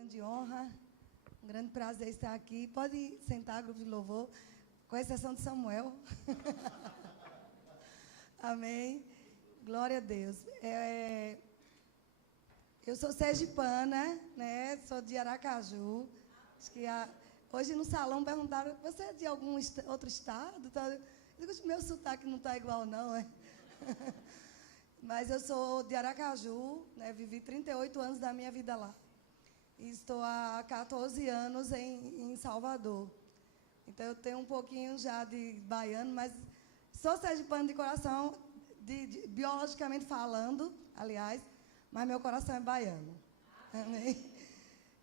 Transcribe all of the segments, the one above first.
grande honra, um grande prazer estar aqui. Pode sentar, grupo de louvor, com exceção de Samuel. Amém. Glória a Deus. Eu sou sergipana, né? Sou de Aracaju. Acho que hoje no salão perguntaram, você é de algum outro estado? Eu digo, meu sotaque não está igual, não, é? Mas eu sou de Aracaju, né? Vivi 38 anos da minha vida lá. E estou há 14 anos em Salvador. Então, eu tenho um pouquinho já de baiano, mas sou sergipana de coração, biologicamente falando, aliás, mas meu coração é baiano. Amém?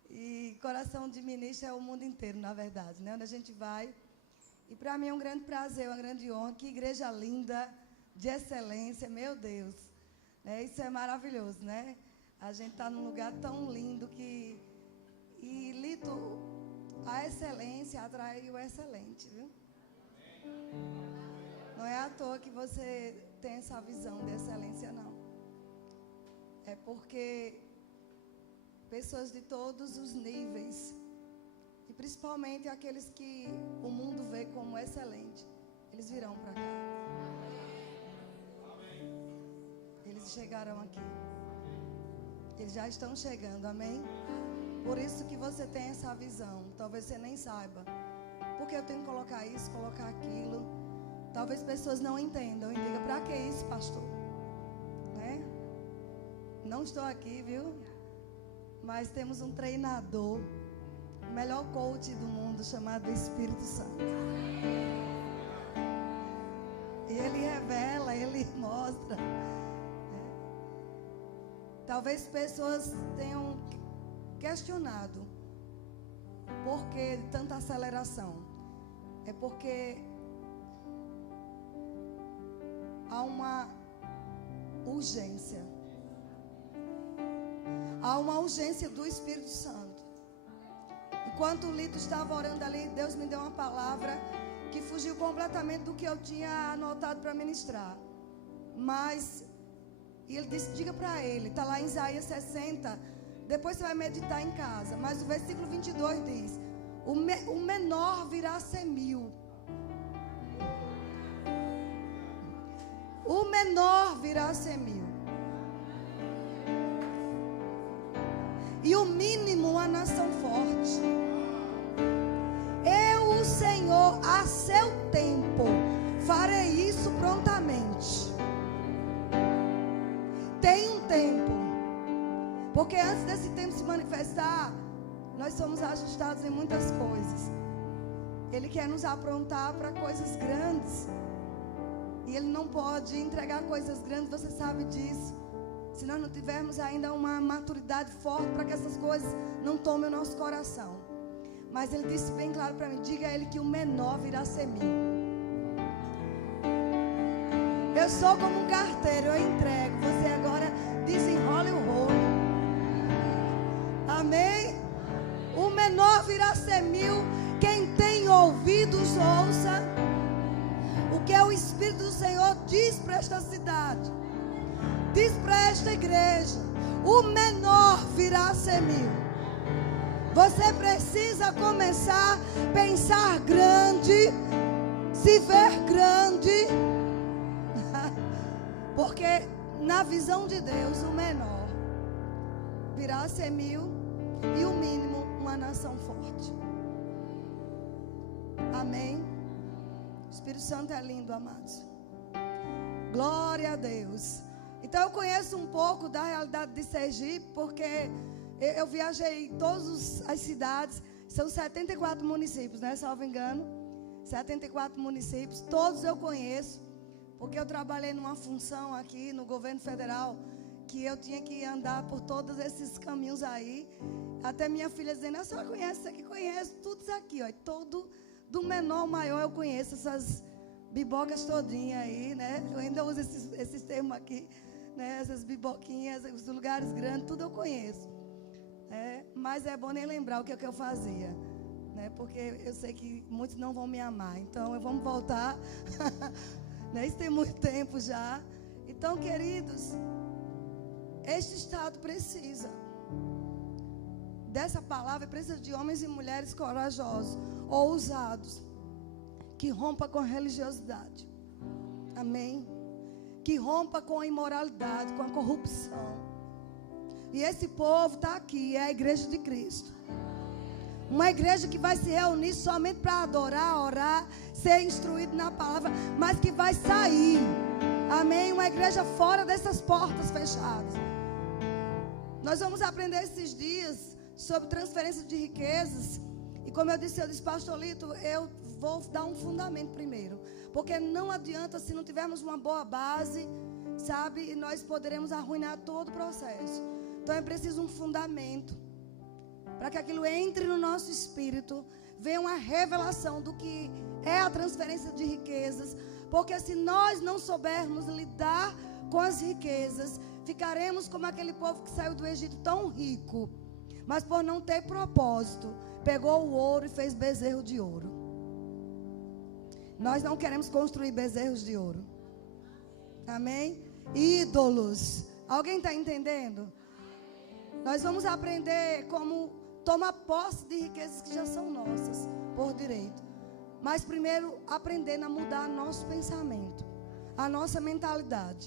E coração de ministro é o mundo inteiro, na verdade, né? Onde a gente vai. E para mim é um grande prazer, uma grande honra. Que igreja linda, de excelência, meu Deus. Isso é maravilhoso, né? A gente está num lugar tão lindo que... E, Lito, a excelência atrai o excelente, viu? Não é à toa que você tem essa visão de excelência, não. É porque pessoas de todos os níveis, e principalmente aqueles que o mundo vê como excelente, eles virão para cá. Eles chegaram aqui. Eles já estão chegando, amém? Por isso que você tem essa visão. Talvez você nem saiba. Porque eu tenho que colocar isso, colocar aquilo. Talvez pessoas não entendam e digam, para que isso, pastor? Né? Não estou aqui, viu? Mas temos um treinador, o melhor coach do mundo, chamado Espírito Santo. E ele revela, ele mostra. Talvez pessoas tenham questionado por que tanta aceleração. É porque há uma urgência. Há uma urgência do Espírito Santo. Enquanto o Lito estava orando ali, Deus me deu uma palavra que fugiu completamente do que eu tinha anotado para ministrar. Mas, e ele disse, diga para ele, está lá em Isaías 60, depois você vai meditar em casa. Mas o versículo 22 diz, o menor virá a ser 1000. O menor virá a ser 1000. E o mínimo uma nação forte. Eu, o Senhor, a seu tempo, farei isso prontamente. Tem um tempo. Porque antes desse tempo se manifestar, nós somos ajustados em muitas coisas. Ele quer nos aprontar para coisas grandes. E Ele não pode entregar coisas grandes, você sabe disso. Se nós não tivermos ainda uma maturidade forte para que essas coisas não tomem o nosso coração. Mas Ele disse bem claro para mim, diga a Ele que o menor virá a ser 1000. Eu sou como um carteiro, eu entrego. Você agora desenrola o rolo. Amém? O menor virá a ser 1000. Quem tem ouvidos, ouça o que o Espírito do Senhor diz para esta cidade. Diz para esta igreja. O menor virá a ser 1000. Você precisa começar a pensar grande, se ver grande. Porque na visão de Deus, o menor virá a ser 1000. E o mínimo, uma nação forte. Amém? O Espírito Santo é lindo, amados. Glória a Deus. Então eu conheço um pouco da realidade de Sergipe, porque eu viajei em todas as cidades. São 74 municípios, né? Salvo engano. 74 municípios. Todos eu conheço. Porque eu trabalhei numa função aqui no governo federal, que eu tinha que andar por todos esses caminhos aí. Até minha filha dizendo, a senhora conhece isso aqui? Conheço tudo isso aqui, ó. Todo, do menor ao maior eu conheço essas bibocas todinhas aí, né? Eu ainda uso esses termos aqui, né? Essas biboquinhas, os lugares grandes, tudo eu conheço. Mas é bom nem lembrar o que eu fazia, né? Porque eu sei que muitos não vão me amar. Então, vamos voltar. Né? Isso tem muito tempo já. Então, queridos, este estado precisa dessa palavra precisa de homens e mulheres corajosos, ousados, que rompa com a religiosidade. Amém? Que rompa com a imoralidade, com a corrupção. E esse povo está aqui, é a igreja de Cristo. Uma igreja que vai se reunir somente para adorar, orar, ser instruído na palavra, mas que vai sair. Amém? Uma igreja fora dessas portas fechadas. Nós vamos aprender esses dias sobre transferência de riquezas. E como eu disse, pastor Lito, eu vou dar um fundamento primeiro. Porque não adianta se não tivermos uma boa base, sabe? E nós poderemos arruinar todo o processo. Então é preciso um fundamento. Para que aquilo entre no nosso espírito, venha uma revelação do que é a transferência de riquezas. Porque se nós não soubermos lidar com as riquezas, ficaremos como aquele povo que saiu do Egito tão rico, mas por não ter propósito, pegou o ouro e fez bezerro de ouro. Nós não queremos construir bezerros de ouro. Amém? Ídolos. Alguém está entendendo? Nós vamos aprender como tomar posse de riquezas que já são nossas, por direito. Mas primeiro, aprender a mudar nosso pensamento, a nossa mentalidade.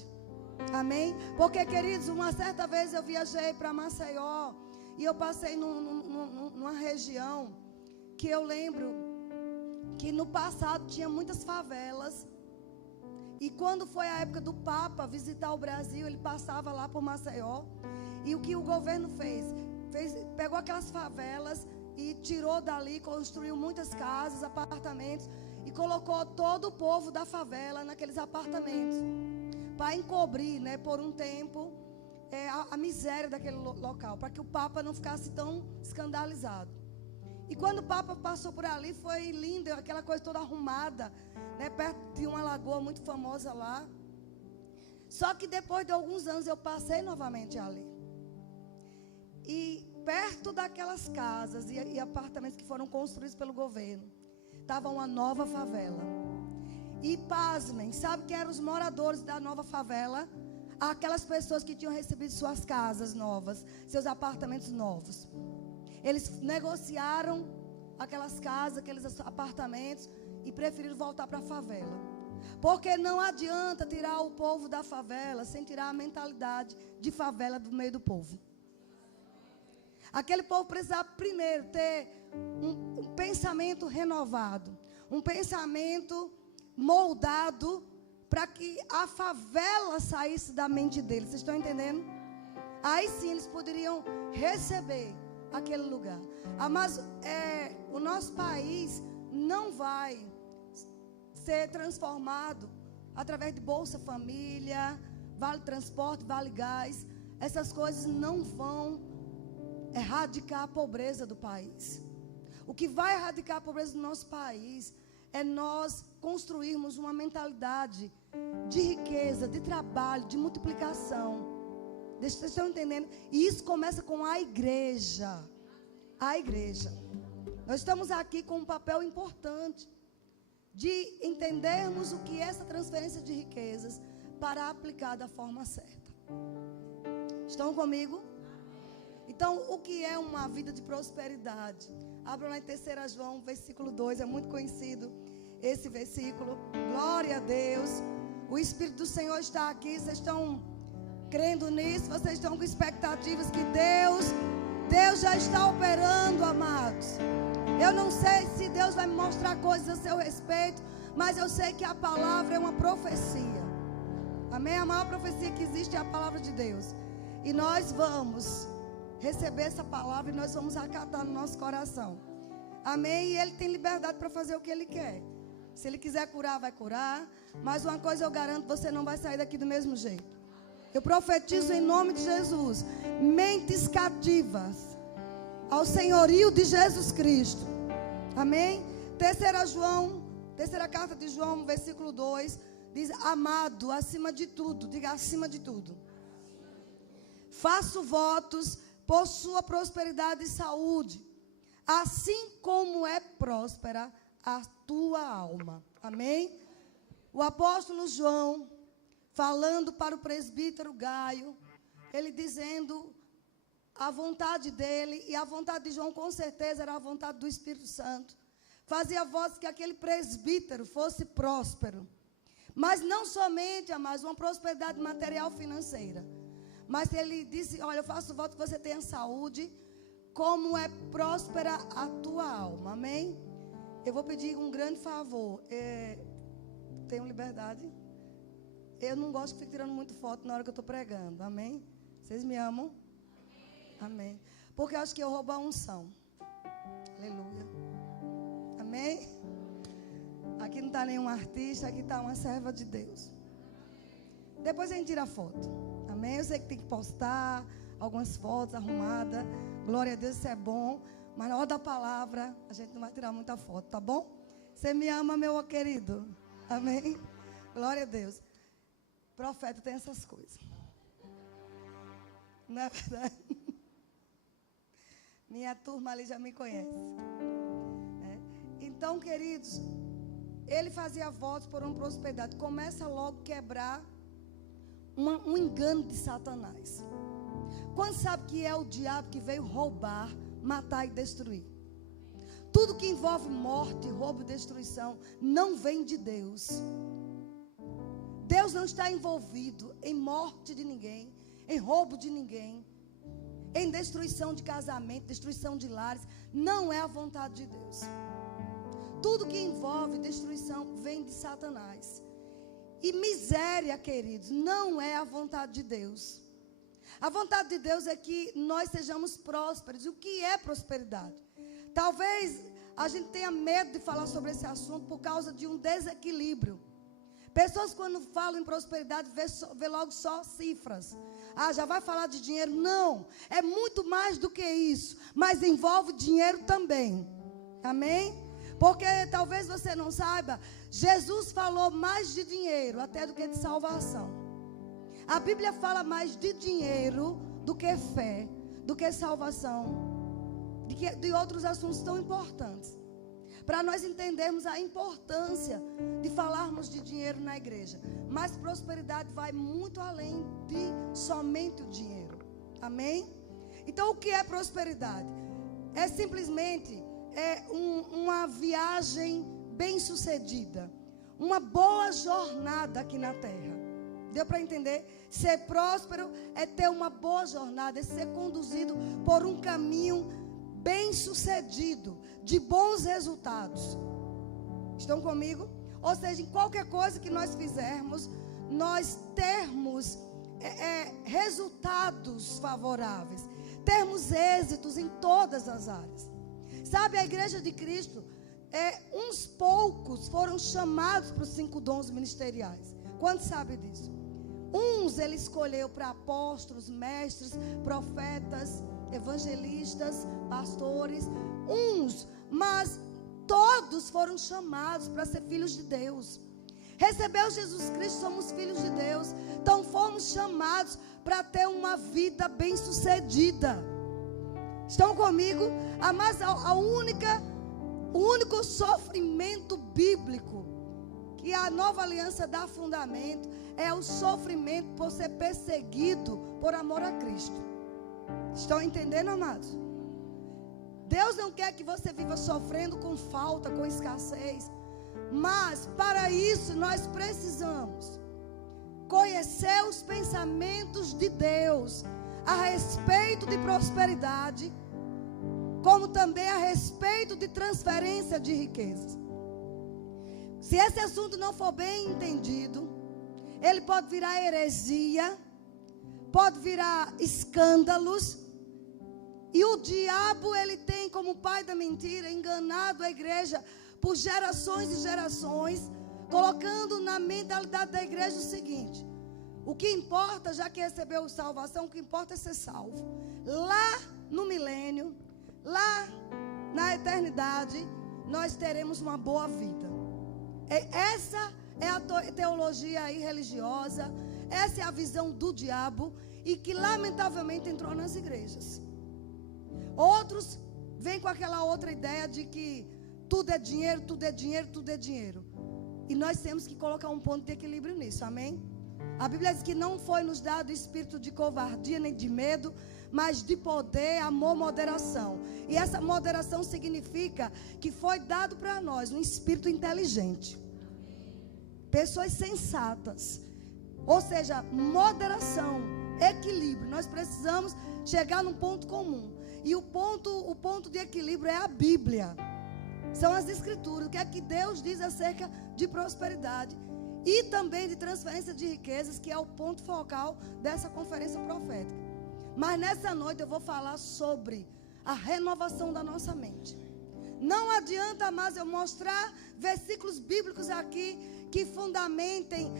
Amém? Porque, queridos, uma certa vez eu viajei para Maceió e eu passei numa região que eu lembro que no passado tinha muitas favelas. E quando foi a época do Papa visitar o Brasil, ele passava lá por Maceió. E o que o governo fez? Pegou aquelas favelas e tirou dali, construiu muitas casas, apartamentos, e colocou todo o povo da favela naqueles apartamentos, para encobrir, né, por um tempo, a miséria daquele local, para que o Papa não ficasse tão escandalizado. E quando o Papa passou por ali, foi lindo, aquela coisa toda arrumada, né, perto de uma lagoa muito famosa lá. Só que depois de alguns anos eu passei novamente ali. E perto daquelas casas e apartamentos que foram construídos pelo governo, estava uma nova favela. E pasmem, sabe quem eram os moradores da nova favela? Aquelas pessoas que tinham recebido suas casas novas, seus apartamentos novos. Eles negociaram aquelas casas, aqueles apartamentos e preferiram voltar para a favela. Porque não adianta tirar o povo da favela sem tirar a mentalidade de favela do meio do povo. Aquele povo precisava primeiro ter um pensamento renovado, um pensamento moldado para que a favela saísse da mente deles. Vocês estão entendendo? Aí sim eles poderiam receber aquele lugar. Mas o nosso país não vai ser transformado através de Bolsa Família, Vale Transporte, Vale Gás. Essas coisas não vão erradicar a pobreza do país. O que vai erradicar a pobreza do nosso país é nós construirmos uma mentalidade de riqueza, de trabalho, de multiplicação. Vocês estão entendendo? E isso começa com a igreja. A igreja. Nós estamos aqui com um papel importante de entendermos o que é essa transferência de riquezas para aplicar da forma certa. Estão comigo? Então, o que é uma vida de prosperidade? Abra lá em 3 João, versículo 2, é muito conhecido esse versículo. Glória a Deus. O Espírito do Senhor está aqui. Vocês estão crendo nisso? Vocês estão com expectativas que Deus já está operando, amados. Eu não sei se Deus vai me mostrar coisas a seu respeito, mas eu sei que a palavra é uma profecia. Amém? A maior profecia que existe é a palavra de Deus. E nós vamos receber essa palavra e nós vamos acatar no nosso coração. Amém? E Ele tem liberdade para fazer o que Ele quer. Se Ele quiser curar, vai curar. Mas uma coisa eu garanto, você não vai sair daqui do mesmo jeito. Eu profetizo em nome de Jesus, mentes cativas ao senhorio de Jesus Cristo. Amém? 3ª carta de João, versículo 2, diz: amado, acima de tudo, diga acima de tudo, faço votos por sua prosperidade e saúde, assim como é próspera a tua alma. Amém? O apóstolo João, falando para o presbítero Gaio, ele dizendo a vontade dele, e a vontade de João com certeza era a vontade do Espírito Santo. Fazia votos que aquele presbítero fosse próspero. Mas não somente, amados, uma prosperidade material financeira. Mas ele disse, olha, eu faço voto que você tenha saúde, como é próspera a tua alma. Amém? Eu vou pedir um grande favor. Tenho liberdade. Eu não gosto que fique tirando muito foto na hora que eu estou pregando. Amém? Vocês me amam? Amém. Porque eu acho que eu roubo a unção. Aleluia. Amém? Aqui não está nenhum artista, aqui está uma serva de Deus. Depois a gente tira a foto. Amém? Eu sei que tem que postar algumas fotos arrumadas. Glória a Deus, isso é bom. Mas na hora da palavra, a gente não vai tirar muita foto, tá bom? Você me ama, meu querido? Amém? Glória a Deus. Profeta tem essas coisas. Não é verdade? Minha turma ali já me conhece. Então, queridos, ele fazia votos por uma prosperidade. Começa logo a quebrar um engano de Satanás. Quando sabe que é o diabo que veio roubar, matar e destruir? Tudo que envolve morte, roubo e destruição não vem de Deus. Deus não está envolvido em morte de ninguém, em roubo de ninguém, em destruição de casamento, destruição de lares. Não é a vontade de Deus. Tudo que envolve destruição vem de Satanás. E miséria, queridos, não é a vontade de Deus. A vontade de Deus é que nós sejamos prósperos. E o que é prosperidade? Talvez a gente tenha medo de falar sobre esse assunto por causa de um desequilíbrio. Pessoas, quando falam em prosperidade, vê logo só cifras. Já vai falar de dinheiro? Não, é muito mais do que isso. Mas envolve dinheiro também. Amém? Porque talvez você não saiba, Jesus falou mais de dinheiro até do que de salvação. A Bíblia fala mais de dinheiro do que fé, do que salvação, de outros assuntos tão importantes. Para nós entendermos a importância de falarmos de dinheiro na igreja. Mas prosperidade vai muito além de somente o dinheiro. Amém? Então, o que é prosperidade? É simplesmente uma viagem bem-sucedida. Uma boa jornada aqui na terra. Deu para entender? Ser próspero é ter uma boa jornada, é ser conduzido por um caminho bem-sucedido, de bons resultados. Estão comigo? Ou seja, em qualquer coisa que nós fizermos, nós termos resultados favoráveis, termos êxitos em todas as áreas. Sabe, a igreja de Cristo, uns poucos foram chamados para os 5 dons ministeriais. Quantos sabem disso? Uns ele escolheu para apóstolos, mestres, profetas, evangelistas, pastores. Mas todos foram chamados para ser filhos de Deus. Recebeu Jesus Cristo, somos filhos de Deus. Então fomos chamados para ter uma vida bem-sucedida. Estão comigo? Mas o único sofrimento bíblico que a nova aliança dá fundamento é o sofrimento por ser perseguido por amor a Cristo. Estão entendendo, amados? Deus não quer que você viva sofrendo com falta, com escassez. Mas para isso nós precisamos conhecer os pensamentos de Deus a respeito de prosperidade, como também a respeito de transferência de riquezas. Se esse assunto não for bem entendido, ele pode virar heresia, pode virar escândalos. E o diabo, ele tem como pai da mentira enganado a igreja por gerações e gerações, colocando na mentalidade da igreja o seguinte: o que importa, já que recebeu salvação, o que importa é ser salvo. Lá no milênio, lá na eternidade, nós teremos uma boa vida. Essa é a teologia aí religiosa, essa é a visão do diabo, e que lamentavelmente entrou nas igrejas. Outros vêm com aquela outra ideia de que tudo é dinheiro, tudo é dinheiro, tudo é dinheiro. E nós temos que colocar um ponto de equilíbrio nisso, amém? A Bíblia diz que não foi nos dado espírito de covardia nem de medo, mas de poder, amor, moderação. E essa moderação significa que foi dado para nós um espírito inteligente. Pessoas sensatas. Ou seja, moderação, equilíbrio. Nós precisamos chegar num ponto comum. E o ponto de equilíbrio é a Bíblia. São as Escrituras. O que é que Deus diz acerca de prosperidade e também de transferência de riquezas, que é o ponto focal dessa conferência profética. Mas nessa noite eu vou falar sobre a renovação da nossa mente. Não adianta mais eu mostrar versículos bíblicos aqui que fundamentem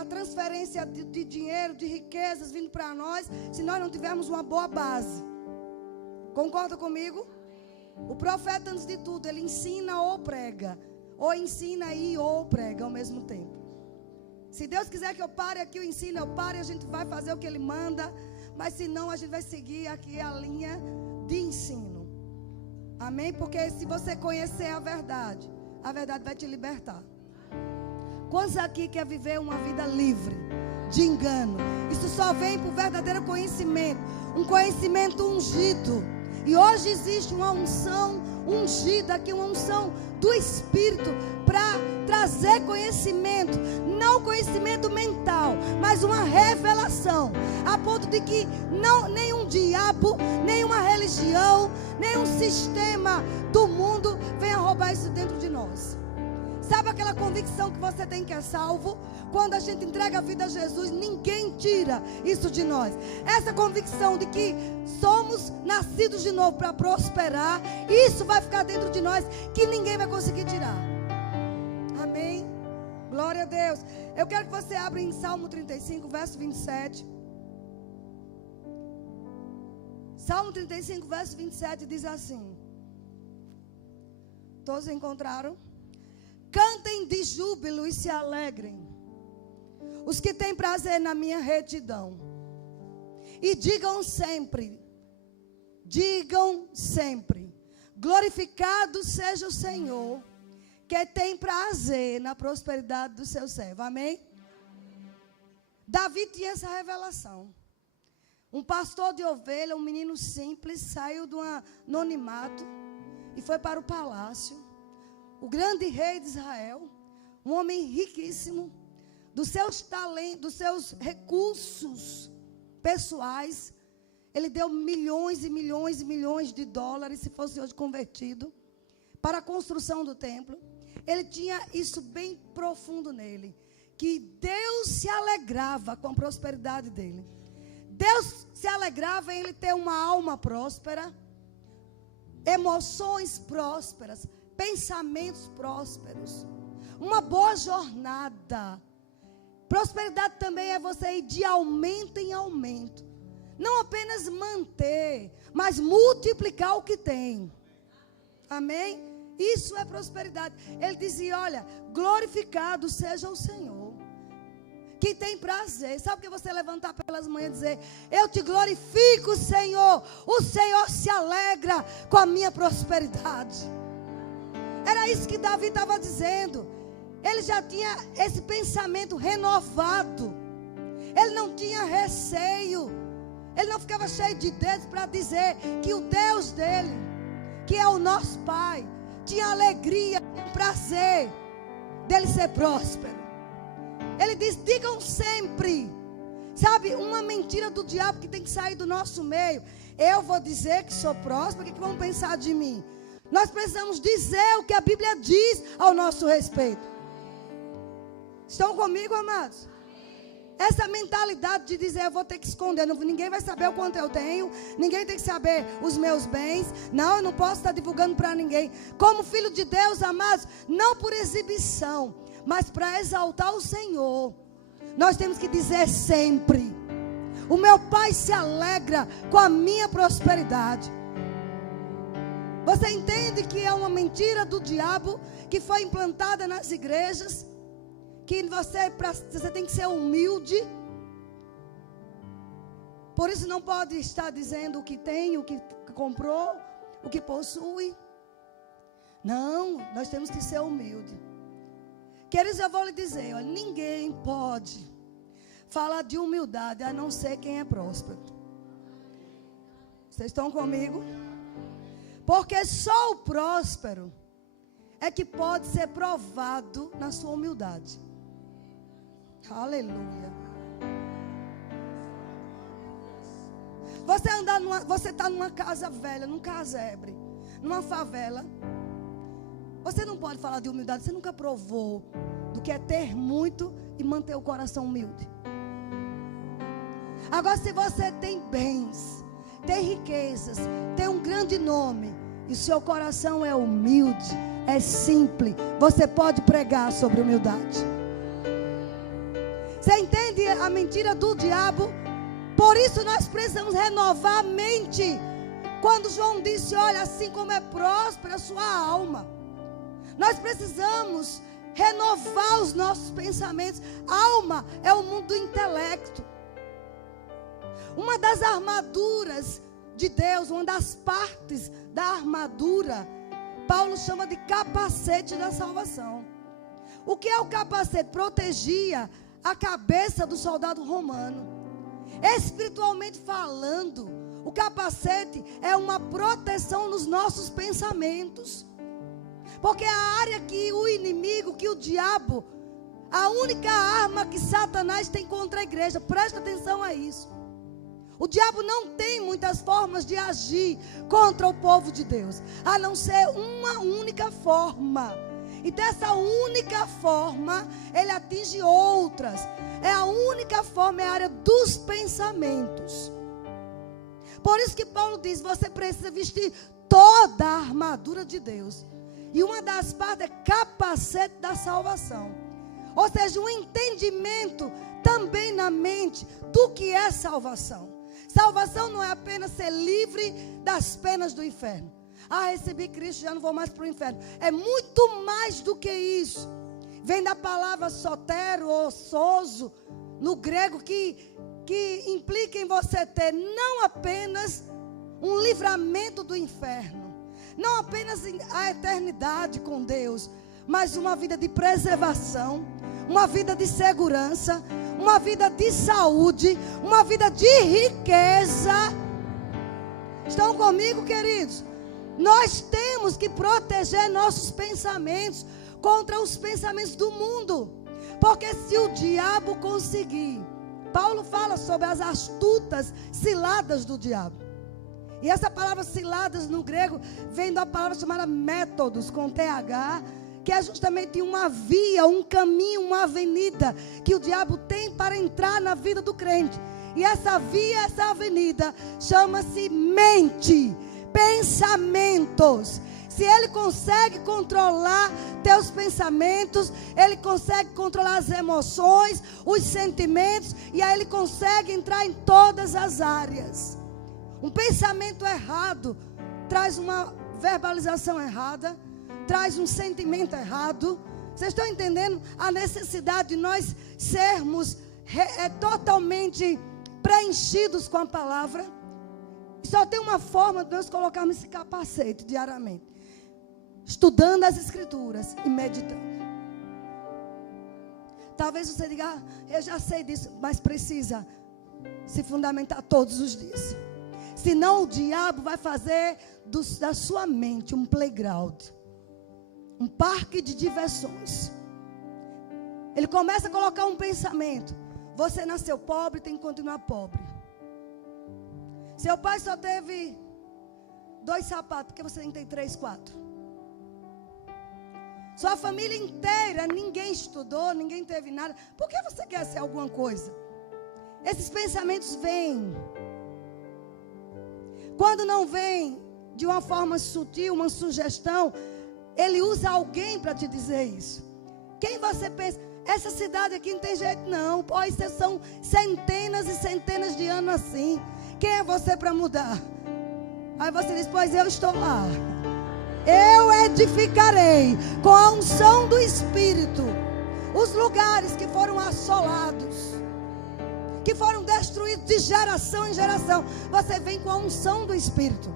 a transferência de dinheiro, de riquezas vindo para nós, se nós não tivermos uma boa base. Concorda comigo? O profeta, antes de tudo, ele ensina ou prega. Ou ensina e ou prega ao mesmo tempo. Se Deus quiser que eu pare aqui, eu ensino, eu paro e a gente vai fazer o que Ele manda. Mas se não, a gente vai seguir aqui a linha de ensino. Amém? Porque se você conhecer a verdade vai te libertar. Quantos aqui quer viver uma vida livre de engano? Isso só vem por verdadeiro conhecimento. Um conhecimento ungido. E hoje existe uma unção ungida aqui, uma unção do Espírito para trazer conhecimento, não conhecimento mental, mas uma revelação, a ponto de que nenhum diabo, nenhuma religião, nenhum sistema do mundo venha roubar isso dentro de nós. Sabe aquela convicção que você tem que é salvo? Quando a gente entrega a vida a Jesus, ninguém tira isso de nós. Essa convicção de que somos nascidos de novo para prosperar, isso vai ficar dentro de nós, que ninguém vai conseguir tirar. Amém? Glória a Deus. Eu quero que você abra em Salmo 35, verso 27. Salmo 35, verso 27 diz assim. Todos encontraram? Cantem de júbilo e se alegrem os que têm prazer na minha retidão. E digam sempre, glorificado seja o Senhor, que tem prazer na prosperidade do seu servo. Amém? Davi tinha essa revelação. Um pastor de ovelha, um menino simples, saiu do anonimato e foi para o palácio. O grande rei de Israel, um homem riquíssimo, dos seus talentos, dos seus recursos pessoais, ele deu milhões e milhões e milhões de dólares, se fosse hoje convertido, para a construção do templo. Ele tinha isso bem profundo nele, que Deus se alegrava com a prosperidade dele. Deus se alegrava em ele ter uma alma próspera, emoções prósperas, pensamentos prósperos, uma boa jornada. Prosperidade também é você ir de aumento em aumento. Não apenas manter, mas multiplicar o que tem. Amém? Isso é prosperidade. Ele dizia, olha, glorificado seja o Senhor, que tem prazer. Sabe o que você levantar pelas manhãs e dizer, eu te glorifico, Senhor. O Senhor se alegra com a minha prosperidade. Era isso que Davi estava dizendo. Ele já tinha esse pensamento renovado. Ele não tinha receio. Ele não ficava cheio de dedos para dizer que o Deus dele, que é o nosso Pai, tinha alegria, prazer dele ser próspero. Ele diz, digam sempre. Sabe, uma mentira do diabo que tem que sair do nosso meio. Eu vou dizer que sou próspero, o que vão pensar de mim? Nós precisamos dizer o que a Bíblia diz ao nosso respeito. Estão comigo, amados? Essa mentalidade de dizer, eu vou ter que esconder, ninguém vai saber o quanto eu tenho, ninguém tem que saber os meus bens. Não, eu não posso estar divulgando para ninguém. Como filho de Deus, amados, não por exibição, mas para exaltar o Senhor. Nós temos que dizer sempre, o meu Pai se alegra com a minha prosperidade. Você entende que é uma mentira do diabo que foi implantada nas igrejas? Que você tem que ser humilde. Por isso não pode estar dizendo o que tem, o que comprou, o que possui. Não, nós temos que ser humilde. Queridos, eu vou lhe dizer, olha, ninguém pode falar de humildade a não ser quem é próspero. Vocês estão comigo? Porque só o próspero é que pode ser provado na sua humildade. Aleluia. Você está numa casa velha, num casebre, numa favela. Você não pode falar de humildade. Você nunca provou do que é ter muito e manter o coração humilde. Agora, se você tem bens, tem riquezas, tem um grande nome, e o seu coração é humilde, é simples, você pode pregar sobre humildade. Você entende a mentira do diabo? Por isso nós precisamos renovar a mente. Quando João disse, olha, assim como é próspera a sua alma, nós precisamos renovar os nossos pensamentos. Alma é o mundo do intelecto. Uma das armaduras de Deus, uma das partes da armadura, Paulo chama de capacete da salvação. O que é o capacete? Protegia a cabeça do soldado romano. Espiritualmente falando, o capacete é uma proteção nos nossos pensamentos. Porque a área que o inimigo, que o diabo, a única arma que Satanás tem contra a igreja, presta atenção a isso. O diabo não tem muitas formas de agir contra o povo de Deus, a não ser uma única forma. E dessa única forma, ele atinge outras. É a única forma, é a área dos pensamentos. Por isso que Paulo diz, você precisa vestir toda a armadura de Deus. E uma das partes é capacete da salvação. Ou seja, um entendimento também na mente do que é salvação. Salvação não é apenas ser livre das penas do inferno. Recebi Cristo, já não vou mais para o inferno. É muito mais do que isso. Vem da palavra sotero ou sozo, no grego, que implica em você ter não apenas um livramento do inferno, não apenas a eternidade com Deus, mas uma vida de preservação, uma vida de segurança, uma vida de saúde, uma vida de riqueza. Estão comigo, queridos? Nós temos que proteger nossos pensamentos contra os pensamentos do mundo. Porque se o diabo conseguir, Paulo fala sobre as astutas ciladas do diabo. E essa palavra ciladas no grego vem da palavra chamada métodos, com TH, que é justamente uma via, um caminho, uma avenida que o diabo tem para entrar na vida do crente. E essa via, essa avenida, chama-se mente, pensamentos. Se ele consegue controlar teus pensamentos, ele consegue controlar as emoções, os sentimentos, e aí ele consegue entrar em todas as áreas. Um pensamento errado traz uma verbalização errada, traz um sentimento errado. Vocês estão entendendo a necessidade de nós sermos totalmente preenchidos com a palavra? Só tem uma forma de nós colocarmos esse capacete diariamente: estudando as escrituras e meditando. Talvez você diga, eu já sei disso, mas precisa se fundamentar todos os dias. Senão o diabo vai fazer da sua mente um playground, um parque de diversões. Ele começa a colocar um pensamento: você nasceu pobre, tem que continuar pobre. Seu pai só teve 2 sapatos, porque você tem 3, 4. Sua família inteira, ninguém estudou, ninguém teve nada. Por que você quer ser alguma coisa? Esses pensamentos vêm. Quando não vem de uma forma sutil, uma sugestão, ele usa alguém para te dizer isso. Quem você pensa? Essa cidade aqui não tem jeito não. Pois são centenas e centenas de anos assim. Quem é você para mudar? Aí você diz, pois eu estou lá. Eu edificarei com a unção do Espírito os lugares que foram assolados, que foram destruídos de geração em geração. Você vem com a unção do Espírito.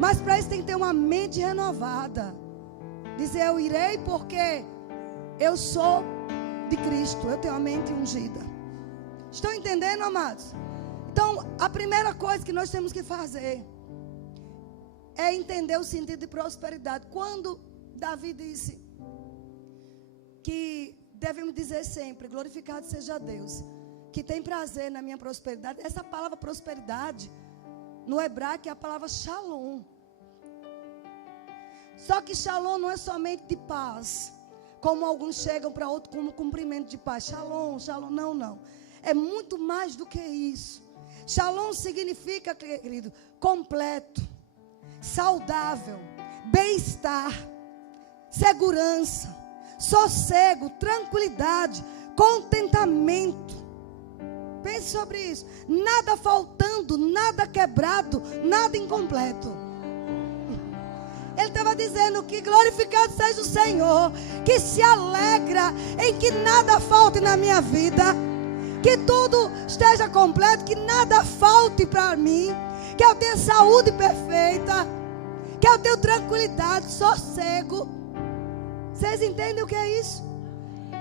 Mas para isso tem que ter uma mente renovada. Dizer, eu irei porque eu sou de Cristo. Eu tenho a mente ungida. Estão entendendo, amados? Então, A primeira coisa que nós temos que fazer é entender o sentido de prosperidade. Quando Davi disse que devemos dizer sempre, glorificado seja Deus, que tem prazer na minha prosperidade. Essa palavra prosperidade, no hebraico, é a palavra shalom. Só que shalom não é somente de paz, como alguns chegam para outro como cumprimento de paz. Shalom, shalom, não. É muito mais do que isso. Shalom significa, querido, completo, saudável, bem-estar, segurança, sossego, tranquilidade, contentamento. Pense sobre isso. Nada faltando, nada quebrado, nada incompleto. Ele estava dizendo que glorificado seja o Senhor, que se alegra em que nada falte na minha vida, que tudo esteja completo, que nada falte para mim, que eu tenha saúde perfeita, que eu tenha tranquilidade, sossego. Vocês entendem o que é isso?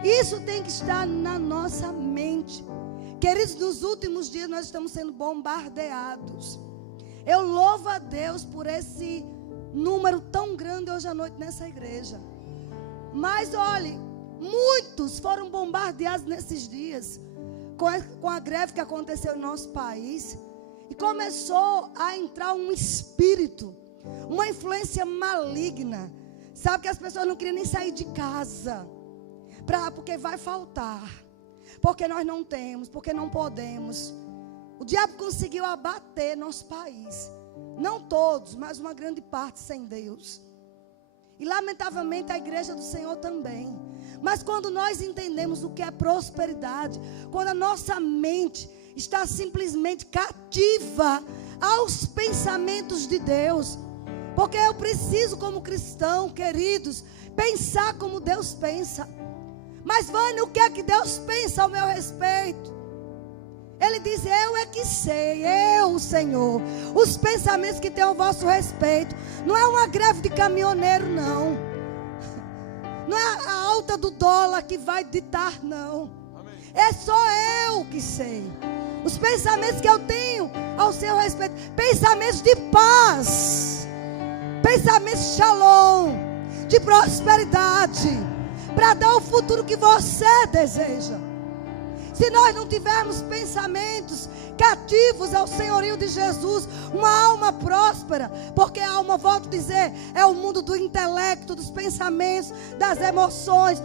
Isso tem que estar na nossa mente. Queridos, nos últimos dias nós estamos sendo bombardeados. Eu louvo a Deus por esse número tão grande hoje à noite nessa igreja. Mas olhe, muitos foram bombardeados nesses dias com a greve que aconteceu em nosso país. E começou a entrar um espírito, uma influência maligna. Sabe que as pessoas não queriam nem sair de casa, porque vai faltar, porque nós não temos, porque não podemos. O diabo conseguiu abater nosso país. Não todos, mas uma grande parte sem Deus. E lamentavelmente a igreja do Senhor também. Mas quando nós entendemos o que é prosperidade, quando a nossa mente está simplesmente cativa aos pensamentos de Deus, porque eu preciso, como cristão, queridos, pensar como Deus pensa. Mas Vânia, o que é que Deus pensa ao meu respeito? Ele diz: eu é que sei, eu, Senhor, os pensamentos que tenho ao vosso respeito. Não é uma greve de caminhoneiro, não. Não é a alta do dólar que vai ditar, não. Amém. É só eu que sei. Os pensamentos que eu tenho ao seu respeito, pensamentos de paz, pensamentos de shalom, de prosperidade, para dar o futuro que você deseja. Se nós não tivermos pensamentos cativos ao senhorio de Jesus, uma alma próspera, porque a alma, volto a dizer, é o mundo do intelecto, dos pensamentos, das emoções,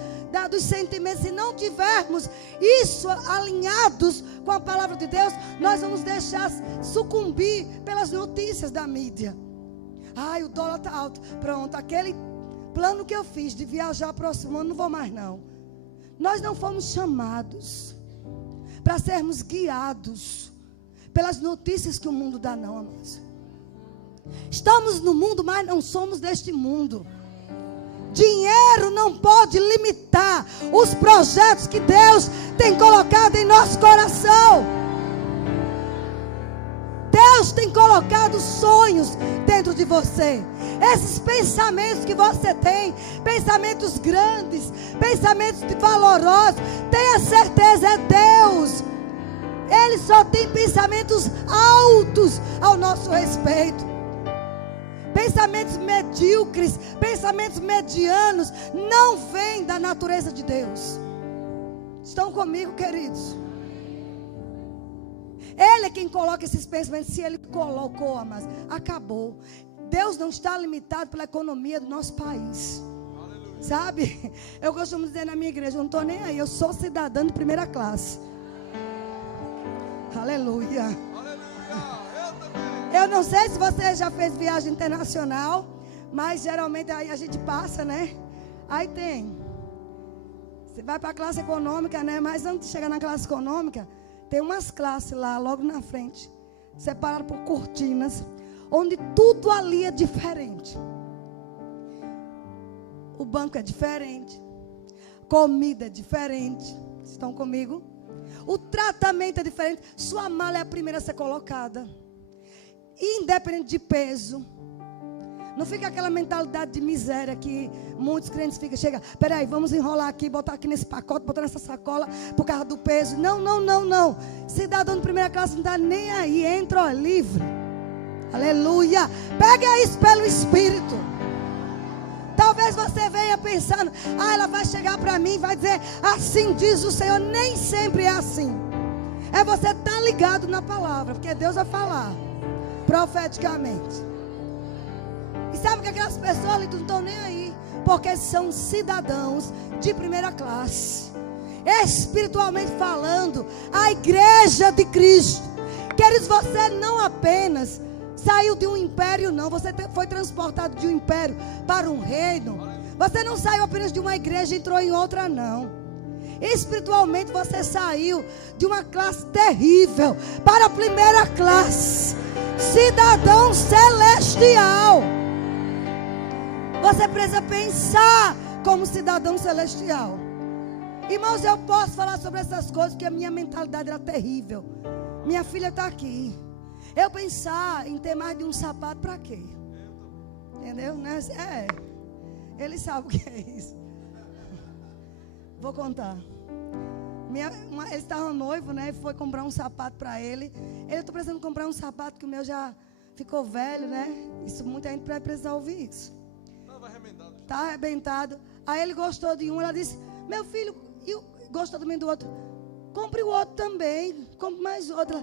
dos sentimentos. Se não tivermos isso alinhados com a palavra de Deus, nós vamos deixar sucumbir pelas notícias da mídia. Ai, o dólar está alto. Pronto, aquele plano que eu fiz de viajar próximo ano, não vou mais não. Nós não fomos chamados para sermos guiados pelas notícias que o mundo dá, não, amados. Estamos no mundo, mas não somos deste mundo. Dinheiro não pode limitar os projetos que Deus tem colocado em nosso coração. Deus tem colocado sonhos dentro de você. Esses pensamentos que você tem, pensamentos grandes, pensamentos valorosos, tenha certeza, é Deus. Ele só tem pensamentos altos ao nosso respeito. Pensamentos medíocres, pensamentos medianos, não vêm da natureza de Deus. Estão comigo, queridos? Ele é quem coloca esses pensamentos. Se Ele colocou, mas acabou. Deus não está limitado pela economia do nosso país. Aleluia. Sabe? Eu costumo dizer na minha igreja, eu não estou nem aí, eu sou cidadã de primeira classe. Aleluia. Eu não sei se você já fez viagem internacional, mas geralmente aí a gente passa, né? Aí tem. Você vai para a classe econômica, né? Mas antes de chegar na classe econômica, tem umas classes lá, logo na frente, separadas por cortinas, onde tudo ali é diferente. O banco é diferente, comida é diferente. Estão comigo? O tratamento é diferente. Sua mala é a primeira a ser colocada, independente de peso. Não fica aquela mentalidade de miséria que muitos crentes ficam. Chega, peraí, vamos enrolar aqui, botar aqui nesse pacote, botar nessa sacola por causa do peso. Não, não, não, não. Cidadão de primeira classe não está nem aí. Entra, ó, livre. Aleluia. Pega isso pelo Espírito. Talvez você venha pensando, ela vai chegar para mim e vai dizer, assim diz o Senhor. Nem sempre é assim. É você estar ligado na palavra, porque Deus vai falar profeticamente. E sabe que aquelas pessoas ali não estão nem aí, porque são cidadãos de primeira classe, espiritualmente falando, a igreja de Cristo. Queridos, você não apenas saiu de um império, não. Você foi transportado de um império para um reino. Você não saiu apenas de uma igreja e entrou em outra, não. Espiritualmente você saiu de uma classe terrível para a primeira classe, cidadão celestial. Você precisa pensar como cidadão celestial. Irmãos, eu posso falar sobre essas coisas porque a minha mentalidade era terrível. Minha filha está aqui. Eu pensar em ter mais de um sapato para quê? Entendeu? Ele sabe o que é isso. Vou contar. Ele estava noivo, né? Foi comprar um sapato para ele. Eu estou precisando comprar um sapato que o meu já ficou velho, né? Isso, muita gente vai precisar ouvir isso. Está arrebentado. Aí ele gostou de um. Ela disse, meu filho, gostou também do outro. Compre o outro também. Compre mais outro.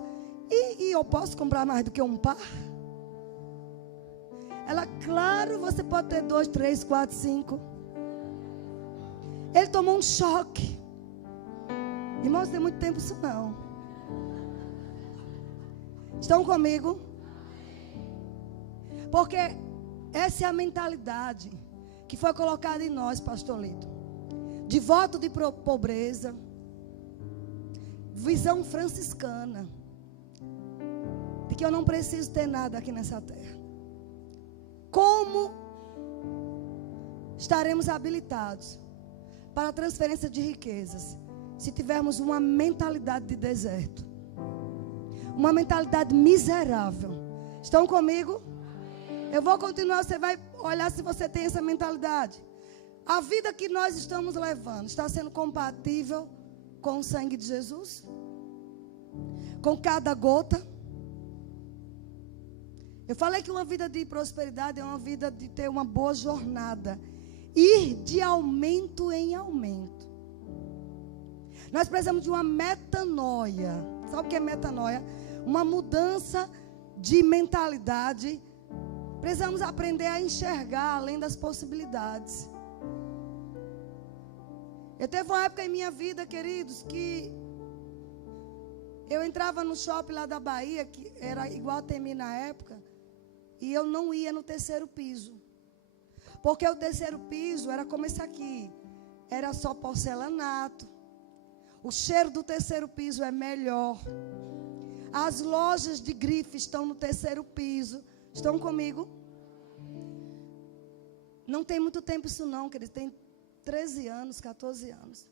E eu posso comprar mais do que um par? Ela, claro, você pode ter 2, 3, 4, 5. Ele tomou um choque. Irmãos, tem muito tempo isso não. Estão comigo? Porque essa é a mentalidade que foi colocada em nós, pastor Lito. De voto de pobreza. Visão franciscana. De que eu não preciso ter nada aqui nessa terra. Como estaremos habilitados para a transferência de riquezas se tivermos uma mentalidade de deserto? Uma mentalidade miserável. Estão comigo? Eu vou continuar, você vai olhar se você tem essa mentalidade. A vida que nós estamos levando está sendo compatível com o sangue de Jesus? Com cada gota? Eu falei que uma vida de prosperidade é uma vida de ter uma boa jornada. Ir de aumento em aumento. Nós precisamos de uma metanoia. Sabe o que é metanoia? Uma mudança de mentalidade. Precisamos aprender a enxergar além das possibilidades. Eu teve uma época em minha vida, queridos, que eu entrava no shopping lá da Bahia, que era igual a Temi na época, e eu não ia no terceiro piso. Porque o terceiro piso era como esse aqui. Era só porcelanato. O cheiro do terceiro piso é melhor. As lojas de grife estão no terceiro piso. Estão comigo? Não tem muito tempo isso não, querido. Tem 13 anos, 14 anos.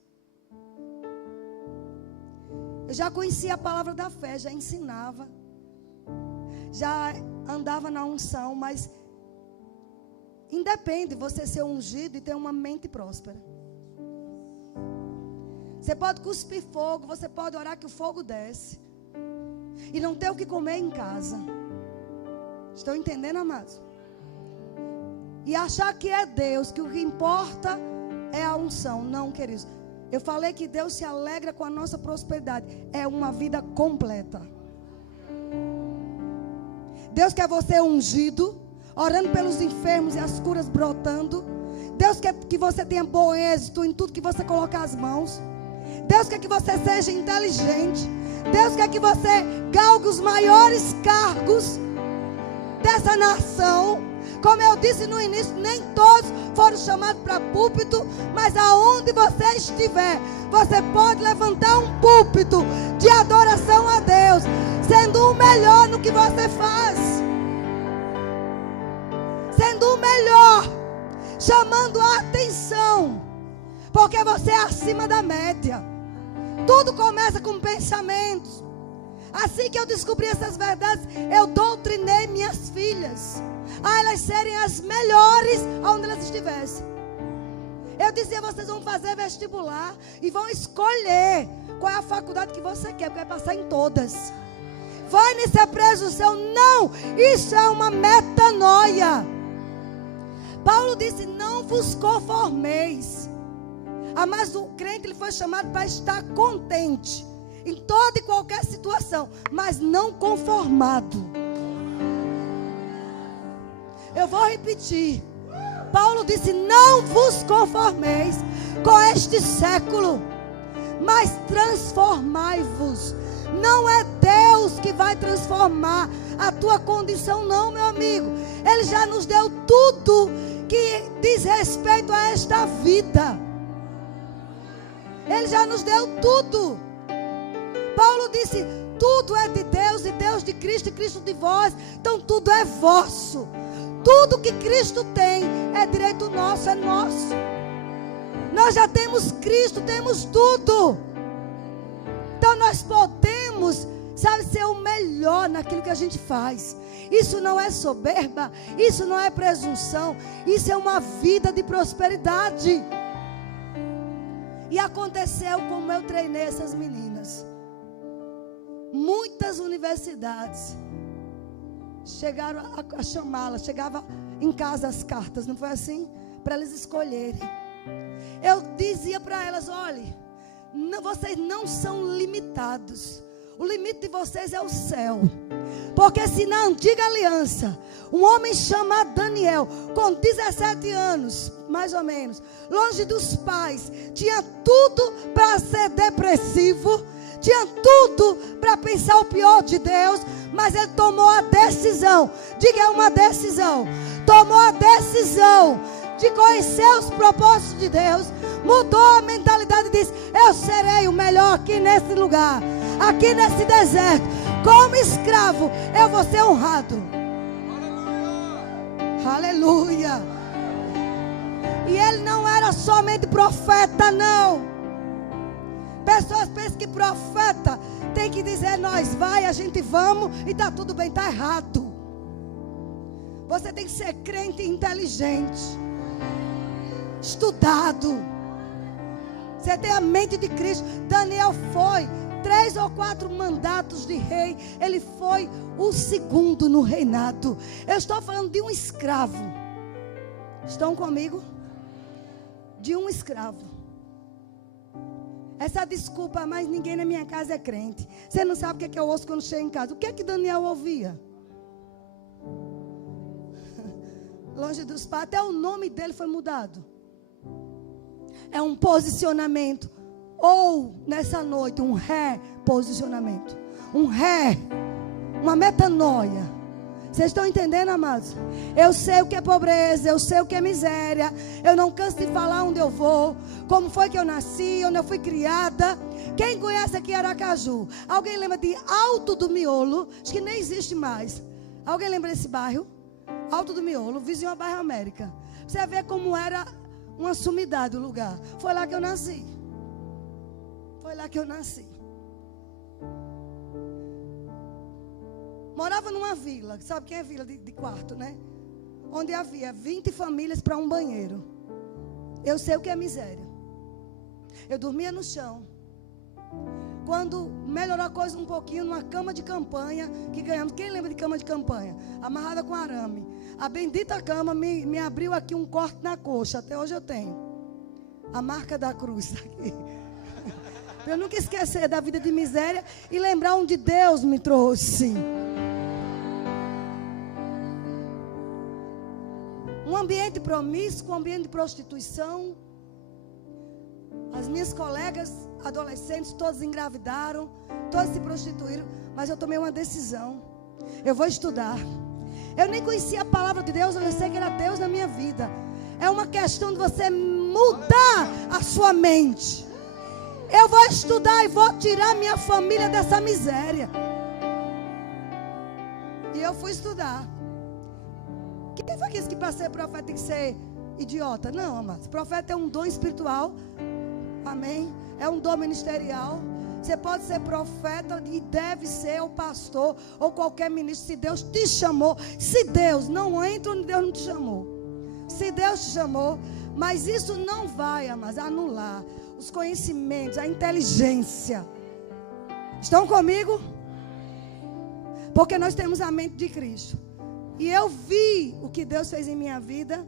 Eu já conhecia a palavra da fé, já ensinava. Já andava na unção, mas independe você ser ungido e ter uma mente próspera. Você pode cuspir fogo, você pode orar que o fogo desce. E não ter o que comer em casa. Estão entendendo, amados? E achar que é Deus, que o que importa é a unção. Não, queridos. Eu falei que Deus se alegra com a nossa prosperidade. É uma vida completa. Deus quer você ungido, orando pelos enfermos e as curas brotando. Deus quer que você tenha bom êxito em tudo que você colocar as mãos. Deus quer que você seja inteligente. Deus quer que você galgue os maiores cargos dessa nação. Como eu disse no início, nem todos foram chamados para púlpito, mas aonde você estiver, você pode levantar um púlpito de adoração a Deus, sendo o melhor no que você faz, sendo o melhor, chamando a atenção, porque você é acima da média. Tudo começa com pensamentos. Assim que eu descobri essas verdades, eu doutrinei minhas filhas a elas serem as melhores aonde elas estivessem. Eu dizia: vocês vão fazer vestibular e vão escolher qual é a faculdade que você quer, porque vai passar em todas. Vai nesse presunção. Não, isso é uma metanoia. Paulo disse: não vos conformeis. Mas o crente, ele foi chamado para estar contente em toda e qualquer situação, mas não conformado. Eu vou repetir. Paulo disse: não vos conformeis com este século, mas transformai-vos. Não é Deus que vai transformar a tua condição, não, meu amigo. Ele já nos deu tudo que diz respeito a esta vida. Ele já nos deu tudo. Paulo disse: tudo é de Deus, e Deus de Cristo, e Cristo de vós. Então tudo é vosso. Tudo que Cristo tem é direito nosso, é nosso. Nós já temos Cristo, temos tudo. Então nós podemos, sabe, ser o melhor naquilo que a gente faz. Isso não é soberba, isso não é presunção, isso é uma vida de prosperidade. E aconteceu como eu treinei essas meninas. Muitas universidades chegaram a chamá-las, chegava em casa as cartas, não foi assim? Para elas escolherem. Eu dizia para elas: olhe, vocês não são limitados. O limite de vocês é o céu. Porque se na antiga aliança, um homem chamado Daniel, com 17 anos, mais ou menos, longe dos pais, tinha tudo para ser depressivo, tinha tudo para pensar o pior de Deus, mas ele tomou a decisão. Diga: é uma decisão. Tomou a decisão de conhecer os propósitos de Deus, mudou a mentalidade e disse: eu serei o melhor aqui nesse lugar, aqui nesse deserto. Como escravo, eu vou ser honrado. Aleluia. Aleluia. E ele não era somente profeta, não. Pessoas pensam que profeta tem que dizer: nós vai, a gente vamos e está tudo bem. Está errado. Você tem que ser crente inteligente, estudado. Você tem a mente de Cristo. Daniel foi 3 ou 4 mandatos de rei. Ele foi o segundo no reinado. Eu estou falando de um escravo. Estão comigo? De um escravo. Essa desculpa: mas ninguém na minha casa é crente. Você não sabe o que eu ouço quando chego em casa. O que é que Daniel ouvia? Longe dos pais. Até o nome dele foi mudado. É um posicionamento. Ou nessa noite, um reposicionamento. Uma metanoia. Vocês estão entendendo, amados? Eu sei o que é pobreza, eu sei o que é miséria. Eu não canso de falar onde eu vou, como foi que eu nasci, onde eu fui criada. Quem conhece aqui Aracaju? Alguém lembra de Alto do Miolo? Acho que nem existe mais. Alguém lembra desse bairro? Alto do Miolo, vizinho ao bairro América. Você vê como era uma sumidade o lugar. Foi lá que eu nasci. Foi lá que eu nasci. Morava numa vila. Sabe quem é vila de quarto, né? Onde havia 20 famílias para um banheiro. Eu sei o que é miséria. Eu dormia no chão. Quando melhorou a coisa um pouquinho, numa cama de campanha que ganhamos. Quem lembra de cama de campanha? Amarrada com arame. A bendita cama me abriu aqui um corte na coxa. Até hoje eu tenho. A marca da cruz aqui. Para eu nunca esquecer da vida de miséria e lembrar onde Deus me trouxe. Um ambiente promíscuo, um ambiente de prostituição. As minhas colegas adolescentes, todas engravidaram, todas se prostituíram. Mas eu tomei uma decisão. Eu vou estudar. Eu nem conhecia a palavra de Deus, eu sei que era Deus na minha vida. É uma questão de você mudar a sua mente. Eu vou estudar e vou tirar minha família dessa miséria. E eu fui estudar. Quem foi que disse que para ser profeta tem que ser idiota? Não, amados. Profeta é um dom espiritual. Amém? É um dom ministerial. Você pode ser profeta e deve ser o pastor ou qualquer ministro. Se Deus te chamou, se Deus não entra onde Deus não te chamou. Se Deus te chamou, mas isso não vai, amados, anular os conhecimentos, a inteligência. Estão comigo? Porque nós temos a mente de Cristo. E eu vi o que Deus fez em minha vida.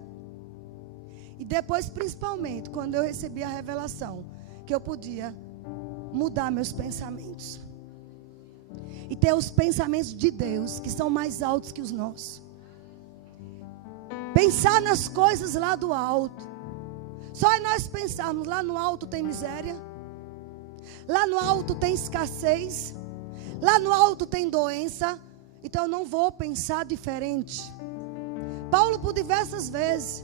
E depois, principalmente, quando eu recebi a revelação que eu podia mudar meus pensamentos e ter os pensamentos de Deus, que são mais altos que os nossos. Pensar nas coisas lá do alto. Só nós pensarmos, lá no alto tem miséria, lá no alto tem escassez, lá no alto tem doença. Então eu não vou pensar diferente. Paulo, por diversas vezes,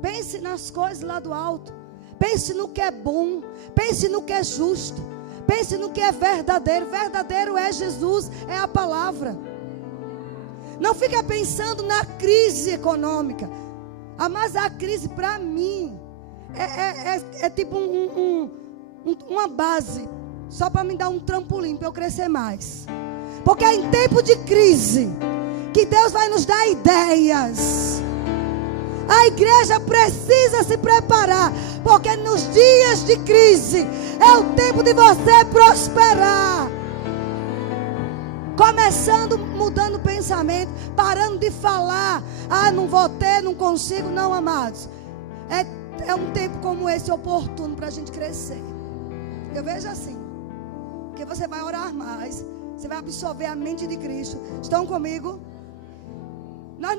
pense nas coisas lá do alto. Pense no que é bom, pense no que é justo, pense no que é verdadeiro. Verdadeiro é Jesus, é a palavra. Não fica pensando na crise econômica. Mas a crise para mim é tipo uma base, só para me dar um trampolim para eu crescer mais. Porque é em tempo de crise que Deus vai nos dar ideias. A igreja precisa se preparar, porque nos dias de crise é o tempo de você prosperar. Começando, mudando o pensamento, parando de falar: não vou ter, não consigo. Não, amados, é um tempo como esse oportuno para a gente crescer. Eu vejo assim, que você vai orar mais, você vai absorver a mente de Cristo. Estão comigo? Nós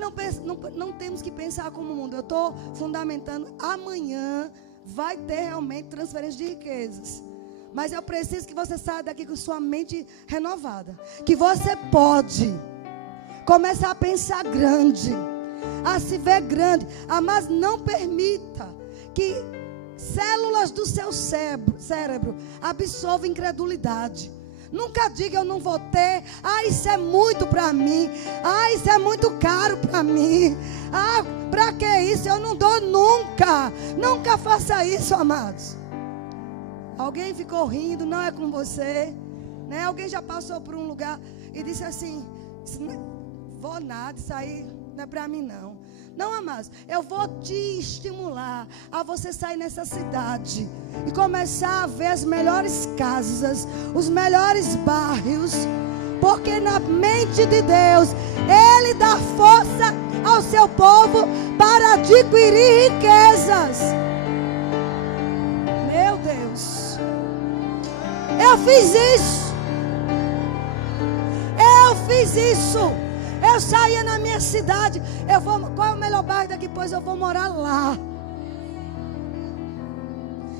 não temos que pensar como o mundo. Eu estou fundamentando. Amanhã vai ter realmente transferência de riquezas. Mas eu preciso que você saia daqui com sua mente renovada. Que você pode começar a pensar grande, a se ver grande. Mas não permita que células do seu cérebro absorvam incredulidade. Nunca diga: eu não vou ter. Isso é muito para mim. Isso é muito caro para mim. Para que isso? Eu não dou nunca. Nunca faça isso, amados. Alguém ficou rindo, não é com você, né? Alguém já passou por um lugar e disse assim: vou nada, isso aí não é para mim não. Não, amados, eu vou te estimular a você sair nessa cidade e começar a ver as melhores casas, os melhores bairros, porque na mente de Deus, Ele dá força ao seu povo para adquirir riquezas. Meu Deus, eu fiz isso. Eu saía na minha cidade. Qual é o melhor bairro daqui? Pois eu vou morar lá.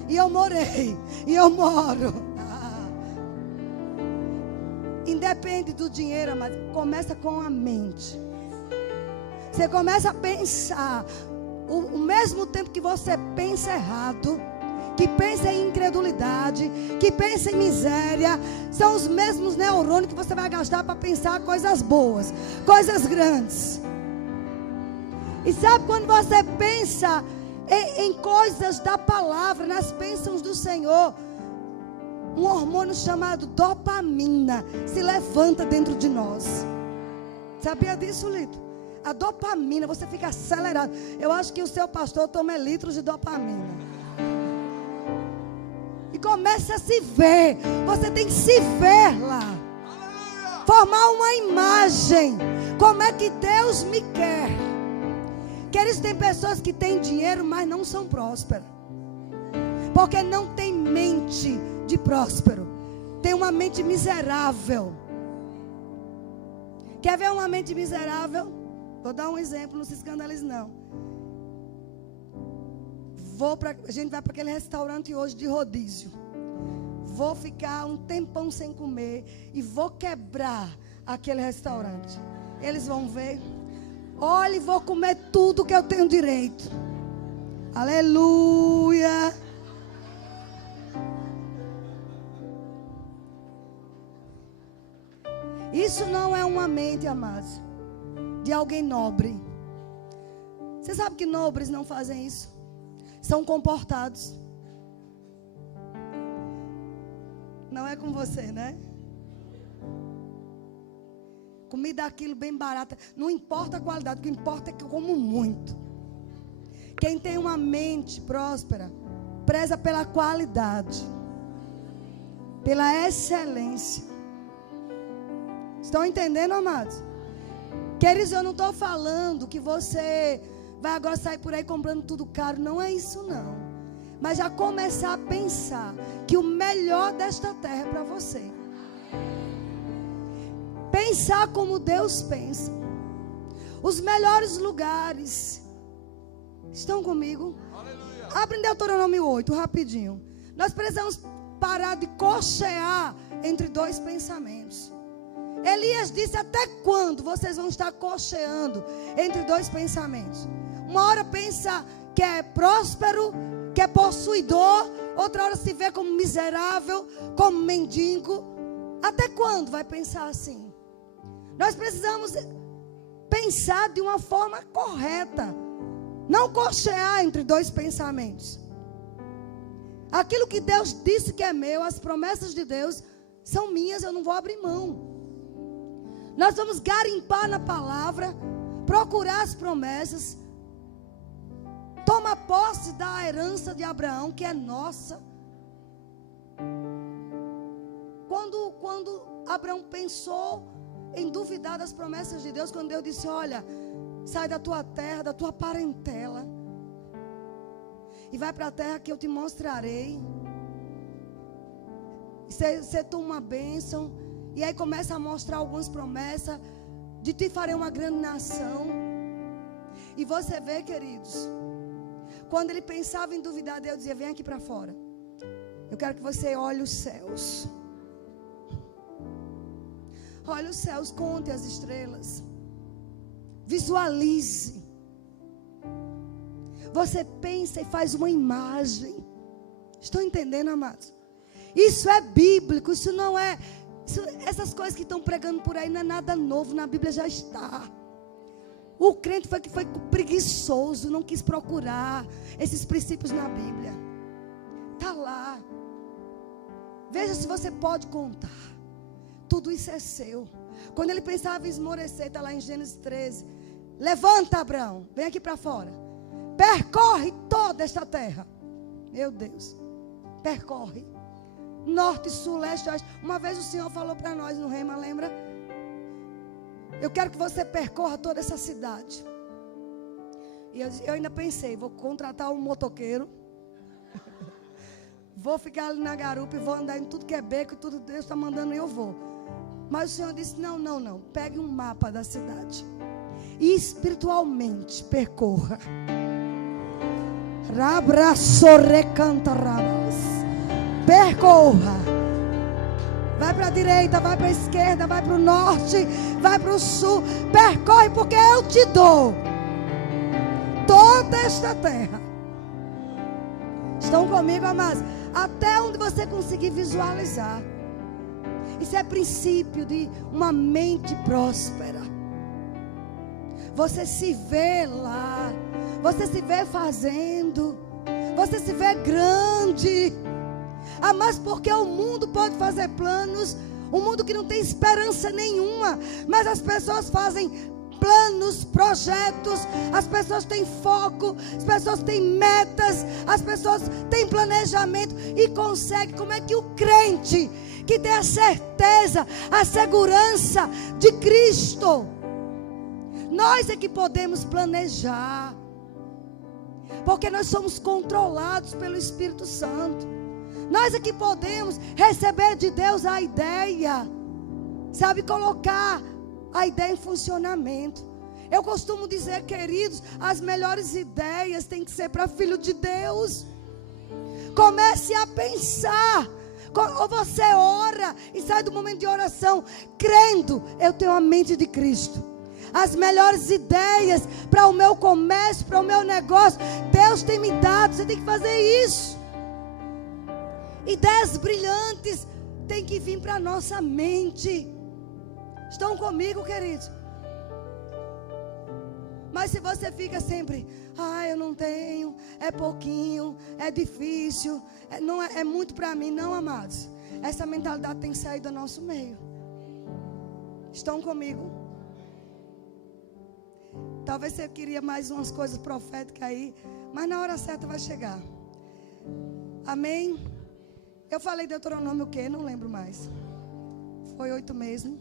E eu morei. E eu moro. Independe do dinheiro, mas começa com a mente. Você começa a pensar. O mesmo tempo que você pensa errado, que pensa em incredulidade, que pensa em miséria, são os mesmos neurônios que você vai gastar para pensar coisas boas, coisas grandes. E sabe quando você pensa em coisas da palavra, nas bênçãos do Senhor, um hormônio chamado dopamina se levanta dentro de nós. Sabia disso, Lito? A dopamina, você fica acelerado. Eu acho que o seu pastor toma litros de dopamina. E começa a se ver. Você tem que se ver lá. Formar uma imagem. Como é que Deus me quer? Queridos, tem pessoas que têm dinheiro, mas não são prósperas. Porque não tem mente de próspero. Tem uma mente miserável. Quer ver uma mente miserável? Vou dar um exemplo, não se escandalize não. A gente vai para aquele restaurante hoje de rodízio. Vou ficar um tempão sem comer e vou quebrar aquele restaurante. Eles vão ver. Olha, vou comer tudo que eu tenho direito. Aleluia. Isso não é uma mente, amados, de alguém nobre. Você sabe que nobres não fazem isso? São comportados. Não é com você, né? Comida aquilo bem barata. Não importa a qualidade, o que importa é que eu como muito. Quem tem uma mente próspera, preza pela qualidade, pela excelência. Estão entendendo, amados? Queridos, eu não estou falando que você vai agora sair por aí comprando tudo caro. Não é isso, não. Mas já começar a pensar que o melhor desta terra é para você. Pensar como Deus pensa. Os melhores lugares. Estão comigo? Aleluia. Abre em Deuteronômio 8, rapidinho. Nós precisamos parar de cochear entre dois pensamentos. Elias disse: até quando vocês vão estar cocheando entre dois pensamentos? Uma hora pensa que é próspero, que é possuidor. Outra hora se vê como miserável, como mendigo. Até quando vai pensar assim? Nós precisamos pensar de uma forma correta. Não cochear entre dois pensamentos. Aquilo que Deus disse que é meu, as promessas de Deus são minhas, eu não vou abrir mão. Nós vamos garimpar na palavra, procurar as promessas, tomar posse da herança de Abraão, que é nossa. Quando Abraão pensou em duvidar das promessas de Deus, quando Deus disse: olha, sai da tua terra, da tua parentela, e vai para a terra que eu te mostrarei. Você toma uma bênção. E aí começa a mostrar algumas promessas. De ti farei uma grande nação. E você vê, queridos, quando ele pensava em duvidar, Deus dizia: vem aqui para fora. Eu quero que você olhe os céus. Olhe os céus, conte as estrelas. Visualize. Você pensa e faz uma imagem. Estão entendendo, amados? Isso é bíblico, isso não é... essas coisas que estão pregando por aí não é nada novo, na Bíblia já está. O crente foi preguiçoso, não quis procurar esses princípios na Bíblia. Está lá. Veja se você pode contar. Tudo isso é seu. Quando ele pensava em esmorecer, está lá em Gênesis 13. Levanta, Abraão, vem aqui para fora. Percorre toda esta terra. Meu Deus. Percorre. Norte, sul, leste, oeste. Uma vez o Senhor falou para nós no Rema, lembra? Eu quero que você percorra toda essa cidade. E eu ainda pensei, vou contratar um motoqueiro. Vou ficar ali na garupa e vou andar em tudo que é beco, tudo Deus está mandando e eu vou. Mas o Senhor disse: não. Pegue um mapa da cidade. E espiritualmente percorra. Percorra. Vai para a direita, vai para a esquerda, vai para o norte, vai para o sul. Percorre, porque eu te dou toda esta terra. Estão comigo, amados? Até onde você conseguir visualizar. Isso é princípio de uma mente próspera. Você se vê lá. Você se vê fazendo. Você se vê grande. Ah, mas porque o mundo pode fazer planos. Um mundo que não tem esperança nenhuma. Mas as pessoas fazem planos, projetos. As pessoas têm foco. As pessoas têm metas. As pessoas têm planejamento. E conseguem. Como é que o crente que tem a certeza, a segurança de Cristo, nós é que podemos planejar. Porque nós somos controlados pelo Espírito Santo. Nós é que podemos receber de Deus a ideia. Sabe, colocar a ideia em funcionamento. Eu costumo dizer, queridos, as melhores ideias têm que ser para filho de Deus. Comece a pensar. Ou você ora e sai do momento de oração crendo: eu tenho a mente de Cristo. As melhores ideias para o meu comércio, para o meu negócio, Deus tem me dado. Você tem que fazer isso. Ideias brilhantes tem que vir para a nossa mente. Estão comigo, queridos? Mas se você fica sempre: eu não tenho, é pouquinho, é difícil, é muito para mim. Não, amados. essa mentalidade tem saído do nosso meio. Estão comigo? Talvez você queria mais umas coisas proféticas aí, mas na hora certa vai chegar. Amém? Eu falei Deuteronômio o quê? Não lembro mais. Foi 8 mesmo.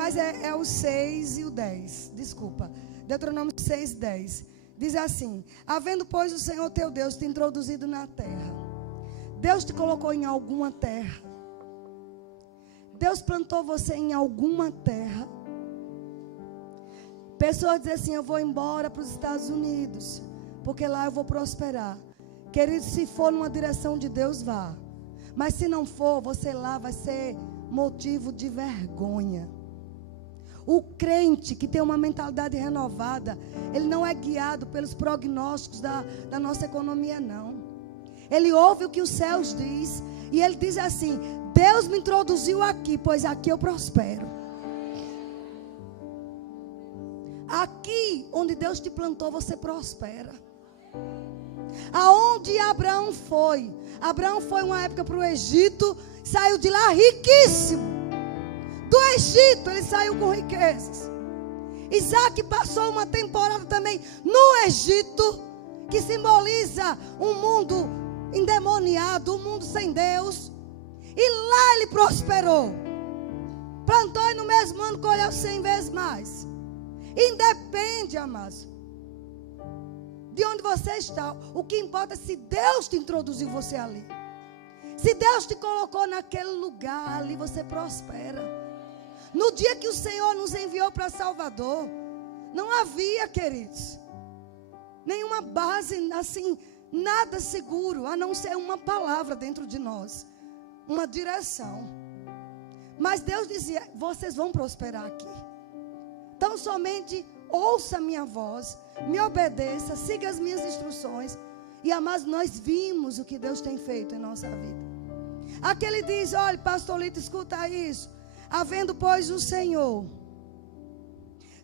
Mas é o 6 e o 10. Desculpa. Deuteronômio 6, 10. Diz assim: havendo, pois, o Senhor teu Deus te introduzido na terra. Deus te colocou em alguma terra. Deus plantou você em alguma terra. Pessoas dizem assim: eu vou embora para os Estados Unidos, porque lá eu vou prosperar. Querido, se for numa direção de Deus, vá. Mas se não for, você lá vai ser motivo de vergonha. O crente que tem uma mentalidade renovada, ele não é guiado pelos prognósticos da nossa economia, não. Ele ouve o que os céus diz, e ele diz assim: Deus me introduziu aqui, pois aqui eu prospero. Aqui onde Deus te plantou, você prospera. Aonde Abraão foi? Abraão foi uma época para o Egito, saiu de lá riquíssimo. Do Egito ele saiu com riquezas. Isaac passou uma temporada também no Egito, que simboliza um mundo endemoniado, um mundo sem Deus. E lá ele prosperou. Plantou e no mesmo ano colheu 100 vezes mais. Independe, amados, de onde você está. O que importa é se Deus te introduziu você ali. Se Deus te colocou naquele lugar, ali você prospera. No dia que o Senhor nos enviou para Salvador, não havia, queridos, nenhuma base assim, nada seguro, a não ser uma palavra dentro de nós, uma direção. Mas Deus dizia: vocês vão prosperar aqui. Então somente ouça a minha voz, me obedeça, siga as minhas instruções. E amados, nós vimos o que Deus tem feito em nossa vida. Aqui ele diz: olha, pastor Lito, escuta isso. Havendo, pois, o Senhor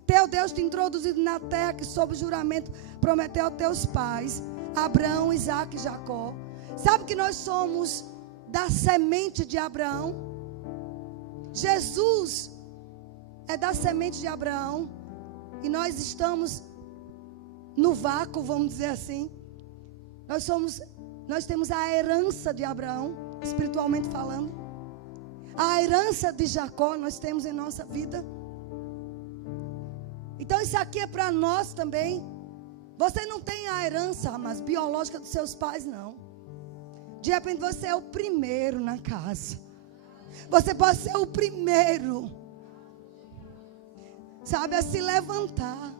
teu Deus te introduzido na terra que sob juramento prometeu aos teus pais, Abraão, Isaque e Jacó. Sabe que nós somos da semente de Abraão? Jesus é da semente de Abraão. E nós estamos no vácuo, vamos dizer assim. Nós temos a herança de Abraão, espiritualmente falando. A herança de Jacó nós temos em nossa vida. Então isso aqui é para nós também. Você não tem a herança, mas biológica dos seus pais, não. De repente você é o primeiro na casa. Você pode ser o primeiro, sabe, a se levantar,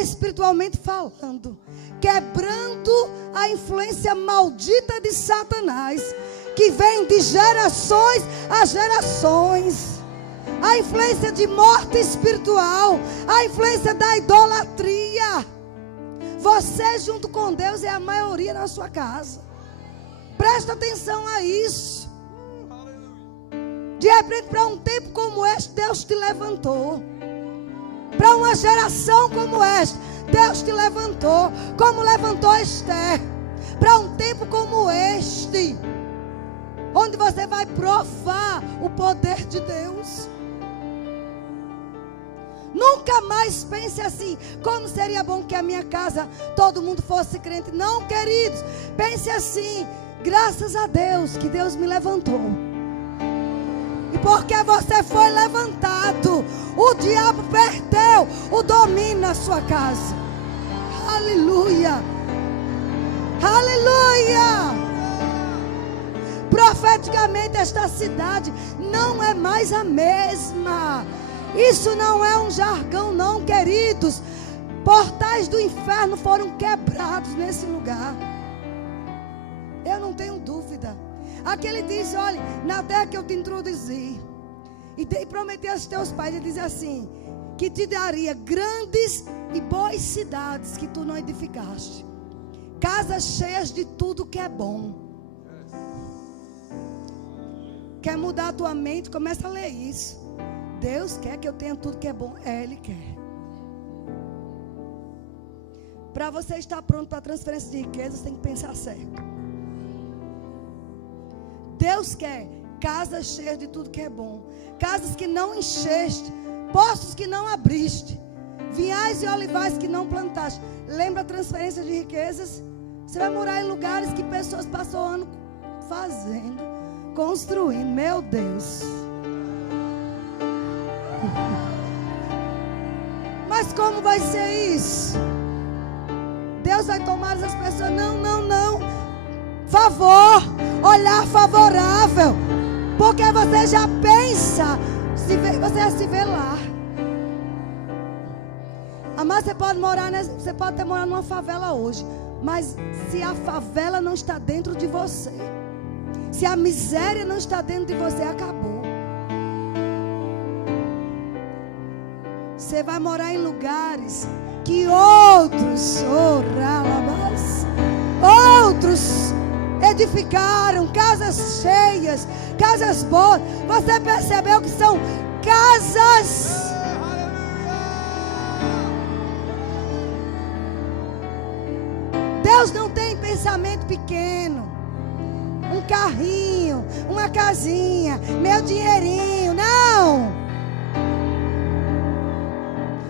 espiritualmente falando, quebrando a influência maldita de Satanás, que vem de gerações a gerações. A influência de morte espiritual, a influência da idolatria. Você junto com Deus é a maioria na sua casa. Presta atenção a isso. De repente, para um tempo como este, Deus te levantou. Para uma geração como esta, Deus te levantou, como levantou Esther. Para um tempo como este, onde você vai provar o poder de Deus. Nunca mais pense assim: como seria bom que a minha casa todo mundo fosse crente. Não, queridos, pense assim: graças a Deus que Deus me levantou. E porque você foi levantado, o diabo perdeu o domínio na sua casa. Aleluia, aleluia. Profeticamente esta cidade não é mais a mesma. Isso não é um jargão, não, queridos. Portais do inferno foram quebrados nesse lugar. Eu não tenho dúvida. Aqui ele diz: olha, na terra que eu te introduzi e prometi aos teus pais, ele diz assim, que te daria grandes e boas cidades que tu não edificaste, casas cheias de tudo que é bom. Quer mudar a tua mente? Começa a ler isso. Deus quer que eu tenha tudo que é bom. Ele quer. Para você estar pronto para a transferência de riqueza, você tem que pensar certo. Deus quer casas cheias de tudo que é bom, casas que não encheste, poços que não abriste, vinhais e olivais que não plantaste. Lembra a transferência de riquezas? Você vai morar em lugares que pessoas passam ano fazendo, construindo. Meu Deus. Mas como vai ser isso? Deus vai tomar essas pessoas? Não. Favor, olhar favorável. Porque você já pensa, você já se vê lá. Mas você pode até morar numa favela hoje. Mas se a favela não está dentro de você, se a miséria não está dentro de você, acabou. Você vai morar em lugares que outros edificaram, casas cheias, casas boas. Você percebeu que são casas. Deus não tem pensamento pequeno. Um carrinho, uma casinha, meu dinheirinho. Não.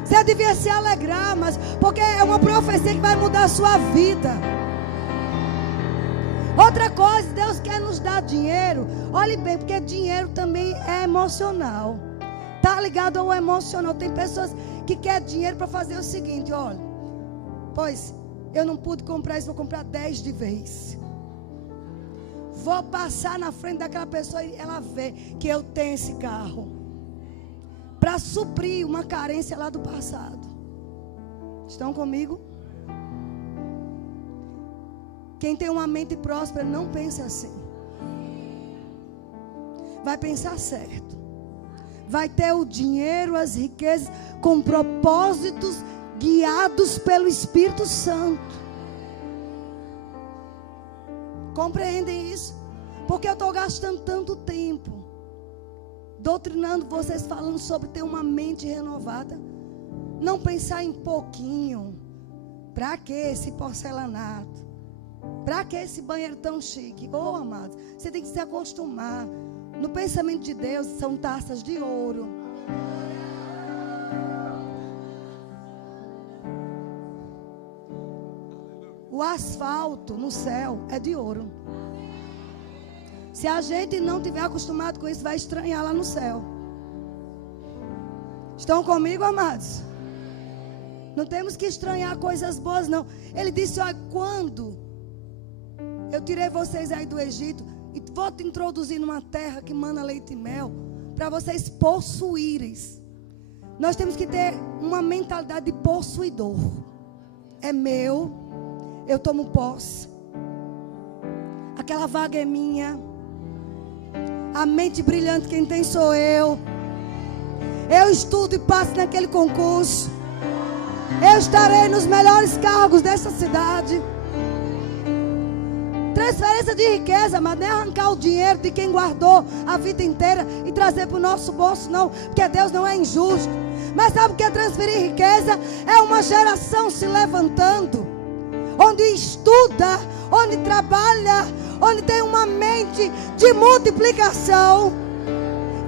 Você devia se alegrar, mas porque é uma profecia que vai mudar a sua vida. Outra coisa, Deus quer nos dar dinheiro. Olhe bem, porque dinheiro também é emocional. Está ligado ao emocional. Tem pessoas que querem dinheiro para fazer o seguinte: olha, pois eu não pude comprar isso, vou comprar 10 de vez. Vou passar na frente daquela pessoa e ela vê que eu tenho esse carro, para suprir uma carência lá do passado. Estão comigo? Quem tem uma mente próspera não pensa assim. Vai pensar certo. Vai ter o dinheiro, as riquezas, com propósitos guiados pelo Espírito Santo. Compreendem isso? Porque eu estou gastando tanto tempo doutrinando vocês, falando sobre ter uma mente renovada. Não pensar em pouquinho. Para que esse porcelanato? Para que esse banheiro tão chique? Oh, amados, você tem que se acostumar. No pensamento de Deus são taças de ouro. O asfalto no céu é de ouro. Se a gente não tiver acostumado com isso, vai estranhar lá no céu. Estão comigo, amados? Não temos que estranhar coisas boas, não. Ele disse: olha, quando eu tirei vocês aí do Egito e vou te introduzir numa terra que mana leite e mel, para vocês possuírem. Nós temos que ter uma mentalidade de possuidor. É meu, eu tomo posse. Aquela vaga é minha. A mente brilhante quem tem sou eu. Eu estudo e passo naquele concurso. Eu estarei nos melhores cargos dessa cidade. Transferência de riqueza, mas não é arrancar o dinheiro de quem guardou a vida inteira e trazer para o nosso bolso, não. Porque Deus não é injusto. Mas sabe o que é transferir riqueza? É uma geração se levantando, onde estuda, onde trabalha, onde tem uma mente de multiplicação.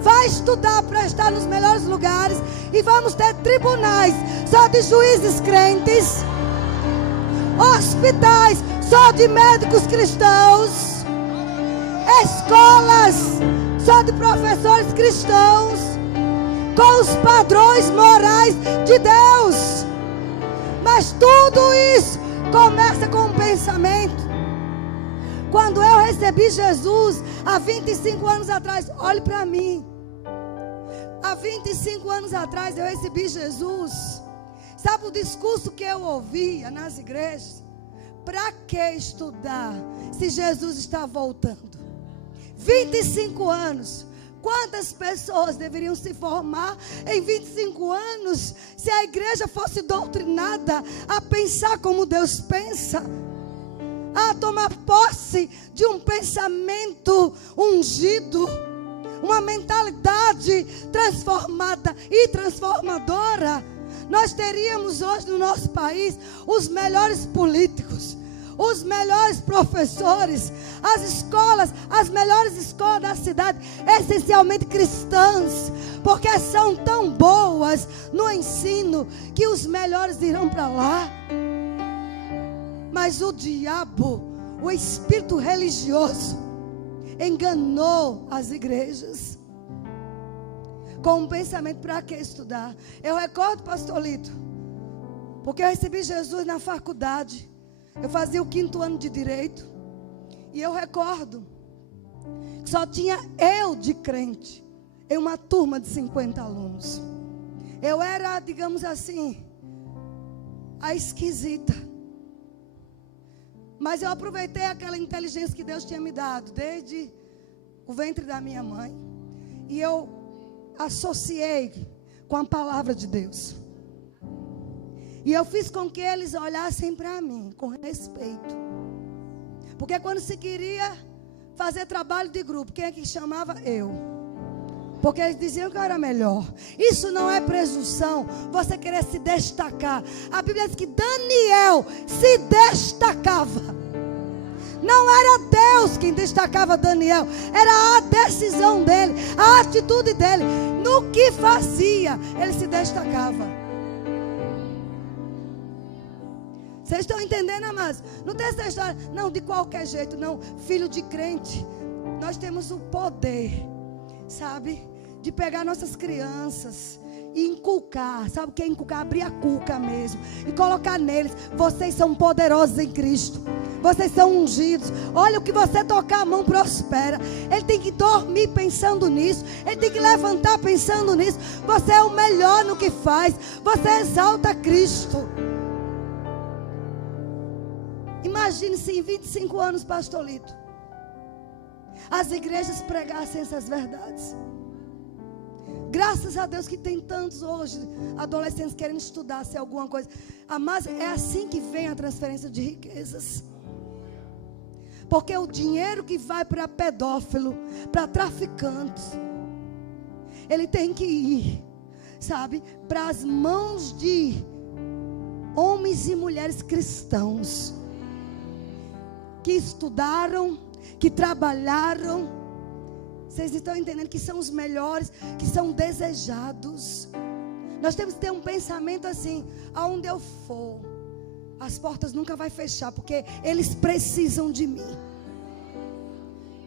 Vai estudar para estar nos melhores lugares. E vamos ter tribunais só de juízes crentes, hospitais só de médicos cristãos, escolas só de professores cristãos, com os padrões morais de Deus. Mas tudo isso começa com um pensamento. Quando eu recebi Jesus há 25 anos atrás, olhe para mim. Há 25 anos atrás eu recebi Jesus. Sabe o discurso que eu ouvia nas igrejas? Para que estudar se Jesus está voltando? 25 anos. Quantas pessoas deveriam se formar em 25 anos se a igreja fosse doutrinada a pensar como Deus pensa? A tomar posse de um pensamento ungido, uma mentalidade transformada e transformadora. Nós teríamos hoje no nosso país os melhores políticos, os melhores professores, as escolas, as melhores escolas da cidade, essencialmente cristãs, porque são tão boas no ensino que os melhores irão para lá. Mas o diabo, o espírito religioso, enganou as igrejas com um pensamento: para que estudar? Eu recordo, pastor Lito, porque eu recebi Jesus na faculdade. Eu fazia o 5º ano de direito. E eu recordo que só tinha eu de crente em uma turma de 50 alunos. Eu era, digamos assim, a esquisita. Mas eu aproveitei aquela inteligência que Deus tinha me dado desde o ventre da minha mãe. E eu associei com a palavra de Deus. E eu fiz com que eles olhassem para mim com respeito. Porque quando se queria fazer trabalho de grupo, quem é que chamava? Eu. Porque eles diziam que eu era melhor. Isso não é presunção, você querer se destacar. A Bíblia diz que Daniel se destacava. Não era Deus quem destacava Daniel, era a decisão dele, a atitude dele. No que fazia, ele se destacava. Vocês estão entendendo, amados? Não tem essa história, não, de qualquer jeito, não. Filho de crente, nós temos o poder, sabe, de pegar nossas crianças e inculcar. Sabe o que é inculcar? Abrir a cuca mesmo e colocar neles: vocês são poderosos em Cristo, vocês são ungidos. Olha, o que você tocar a mão prospera. Ele tem que dormir pensando nisso, ele tem que levantar pensando nisso. Você é o melhor no que faz, você exalta Cristo. Imagine se em 25 anos, pastor Lito, as igrejas pregassem essas verdades. Graças a Deus que tem tantos hoje adolescentes querendo estudar se alguma coisa. Mas é assim que vem a transferência de riquezas. Porque o dinheiro que vai para pedófilo, para traficantes, ele tem que ir, sabe, para as mãos de homens e mulheres cristãos que estudaram, que trabalharam. Vocês estão entendendo que são os melhores, que são desejados. Nós temos que ter um pensamento assim: aonde eu for, as portas nunca vai fechar, porque eles precisam de mim.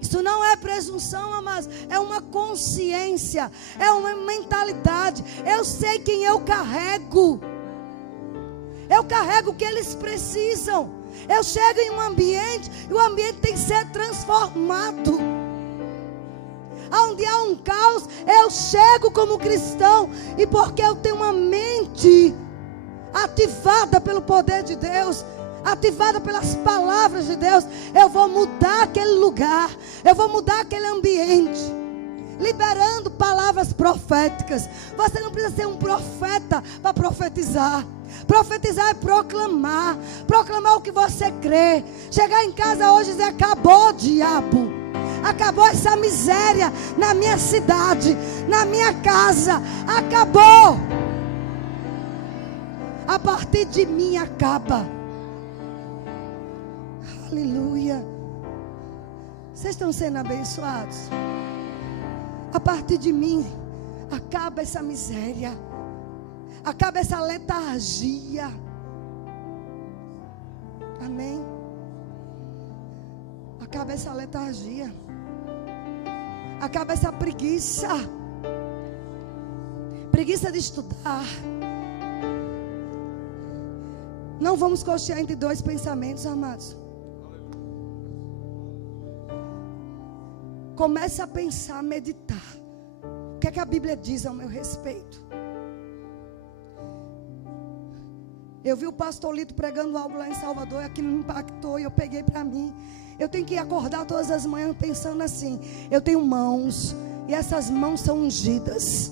Isso não é presunção, mas é uma consciência, é uma mentalidade. Eu sei quem eu carrego. Eu carrego o que eles precisam. Eu chego em um ambiente e o ambiente tem que ser transformado. Onde há um caos, eu chego como cristão, e porque eu tenho uma mente ativada pelo poder de Deus, ativada pelas palavras de Deus, eu vou mudar aquele lugar, eu vou mudar aquele ambiente, liberando palavras proféticas. Você não precisa ser um profeta para profetizar. Profetizar é proclamar, proclamar o que você crê. Chegar em casa hoje e dizer: acabou, diabo, acabou essa miséria na minha cidade, na minha casa, acabou. A partir de mim acaba. Aleluia. Vocês estão sendo abençoados? A partir de mim acaba essa miséria, acaba essa letargia. Amém? Acaba essa letargia, acaba essa preguiça, preguiça de estudar. Não vamos cochear entre dois pensamentos, amados. Comece a pensar, a meditar. O que é que a Bíblia diz ao meu respeito? Eu vi o pastor Lito pregando algo lá em Salvador, e aquilo me impactou, e eu peguei para mim. Eu tenho que acordar todas as manhãs pensando assim: eu tenho mãos, e essas mãos são ungidas.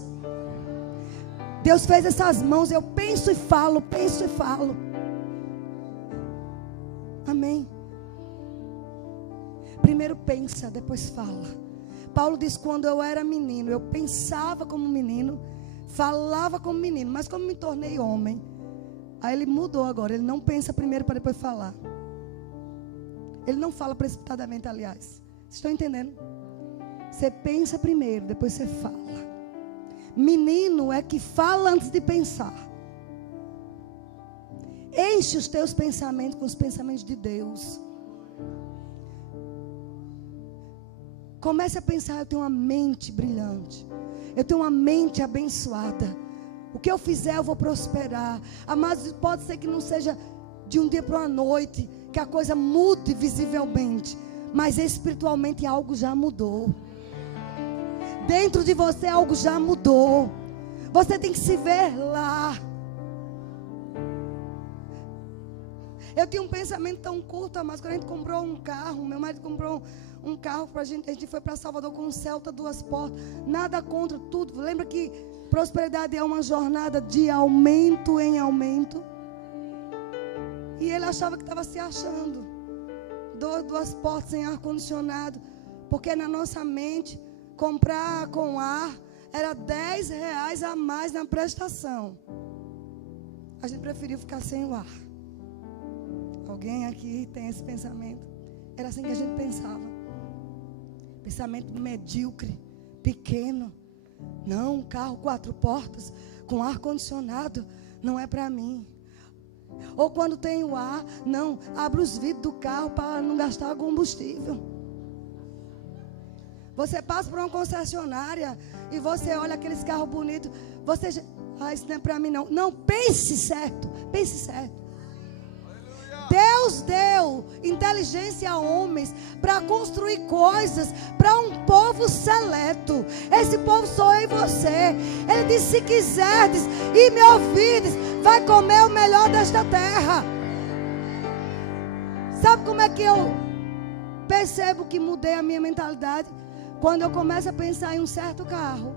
Deus fez essas mãos, eu penso e falo, penso e falo. Amém? Primeiro pensa, depois fala. Paulo diz: quando eu era menino, eu pensava como menino, falava como menino, mas como me tornei homem. Aí ele mudou agora, ele não pensa primeiro para depois falar. Ele não fala precipitadamente, aliás. Vocês estão entendendo? Você pensa primeiro, depois você fala. Menino é que fala antes de pensar. Enche os teus pensamentos com os pensamentos de Deus. Comece a pensar, eu tenho uma mente brilhante. Eu tenho uma mente abençoada. O que eu fizer eu vou prosperar. Mas pode ser que não seja de um dia para uma noite, que a coisa mude visivelmente. Mas espiritualmente algo já mudou. Dentro de você algo já mudou. Você tem que se ver lá. Eu tinha um pensamento tão curto, mas quando a gente comprou um carro, meu marido comprou um carro pra gente, a gente foi para Salvador com um Celta 2 portas, nada contra tudo. Lembra que prosperidade é uma jornada de aumento em aumento? E ele achava que estava se achando. 2 portas sem ar-condicionado, porque na nossa mente, comprar com ar era R$10 a mais na prestação. A gente preferiu ficar sem o ar. Alguém aqui tem esse pensamento? Era assim que a gente pensava. Pensamento medíocre, pequeno. Não, um carro 4 portas com ar-condicionado não é para mim. Ou quando tem o ar, não, abre os vidros do carro para não gastar combustível. Você passa por uma concessionária e você olha aqueles carros bonitos. Você, isso não é para mim não. Não, pense certo, pense certo. Deus deu inteligência a homens para construir coisas para um povo seleto. Esse povo sou eu e você. Ele disse: se quiserdes e me ouvirdes, vai comer o melhor desta terra. Sabe como é que eu percebo que mudei a minha mentalidade? Quando eu começo a pensar em um certo carro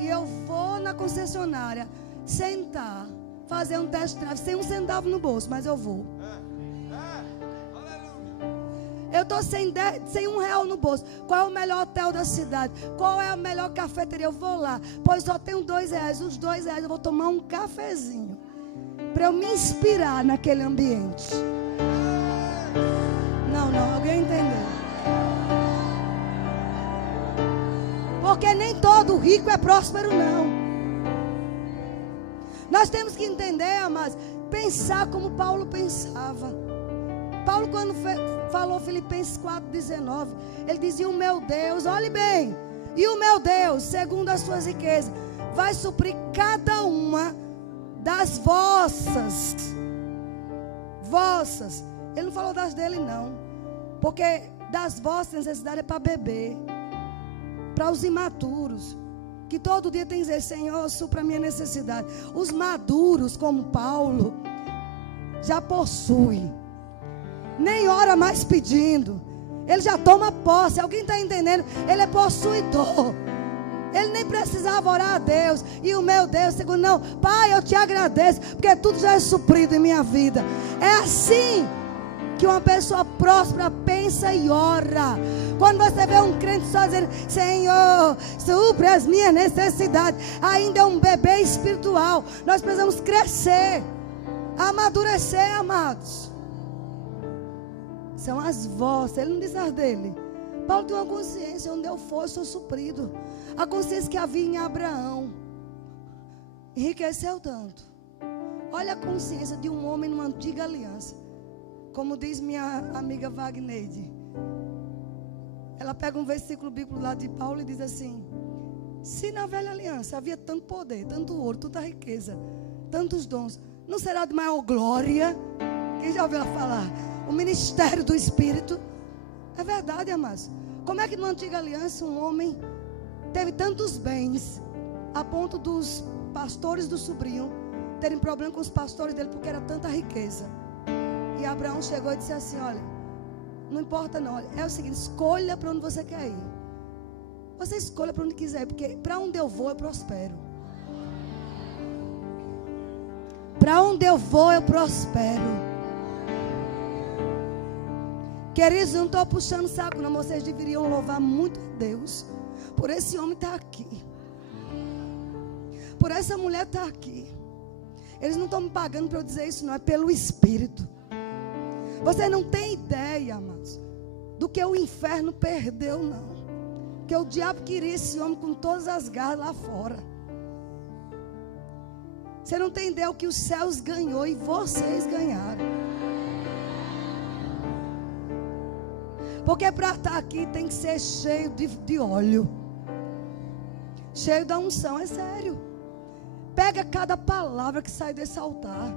e eu vou na concessionária sentar, fazer um test drive sem um centavo no bolso, mas eu vou. Eu estou sem R$1 no bolso. Qual é o melhor hotel da cidade? Qual é a melhor cafeteria? Eu vou lá. Pois só tenho R$2. Os R$2 eu vou tomar um cafezinho, para eu me inspirar naquele ambiente. Não, alguém entendeu? Porque nem todo rico é próspero, não. Nós temos que entender, amados, pensar como Paulo pensava. Paulo, quando falou Filipenses 4,19, ele dizia: o meu Deus, olhe bem, e o meu Deus, segundo as suas riquezas, vai suprir cada uma das vossas. Ele não falou das dele não, porque das vossas necessidades é para beber, para os imaturos, que todo dia tem que dizer: Senhor, supra a minha necessidade. Os maduros, como Paulo, já possuem, nem ora mais pedindo, ele já toma posse. Alguém está entendendo? Ele é possuidor. Ele nem precisava orar a Deus. E o meu Deus, segundo, não, Pai, eu te agradeço, porque tudo já é suprido em minha vida. É assim que uma pessoa próspera pensa e ora. Quando você vê um crente só dizendo: Senhor, supre as minhas necessidades, ainda é um bebê espiritual. Nós precisamos crescer, amadurecer, amados. São as vossas. Ele não diz as dele. Paulo tem uma consciência: onde eu for, eu sou suprido. A consciência que havia em Abraão enriqueceu tanto. Olha a consciência de um homem numa antiga aliança. Como diz minha amiga Wagneide, ela pega um versículo bíblico lá de Paulo e diz assim: se na velha aliança havia tanto poder, tanto ouro, tanta riqueza, tantos dons, não será de maior glória? Quem já ouviu ela falar? O ministério do Espírito. É verdade, amados. Como é que na antiga aliança um homem teve tantos bens, a ponto dos pastores do sobrinho terem problema com os pastores dele, porque era tanta riqueza? E Abraão chegou e disse assim: olha, não importa não, olha, é o seguinte, escolha para onde você quer ir. Você escolha para onde quiser, porque para onde eu vou eu prospero. Para onde eu vou eu prospero. Queridos, eu não estou puxando saco não, vocês deveriam louvar muito a Deus por esse homem estar aqui, por essa mulher estar aqui. Eles não estão me pagando para eu dizer isso não, é pelo Espírito. Você não tem ideia, amados, do que o inferno perdeu, não. Que o diabo queria esse homem com todas as garras lá fora. Você não tem ideia o que os céus ganhou e vocês ganharam. Porque para estar aqui tem que ser cheio de óleo. Cheio da unção, é sério. Pega cada palavra que sai desse altar.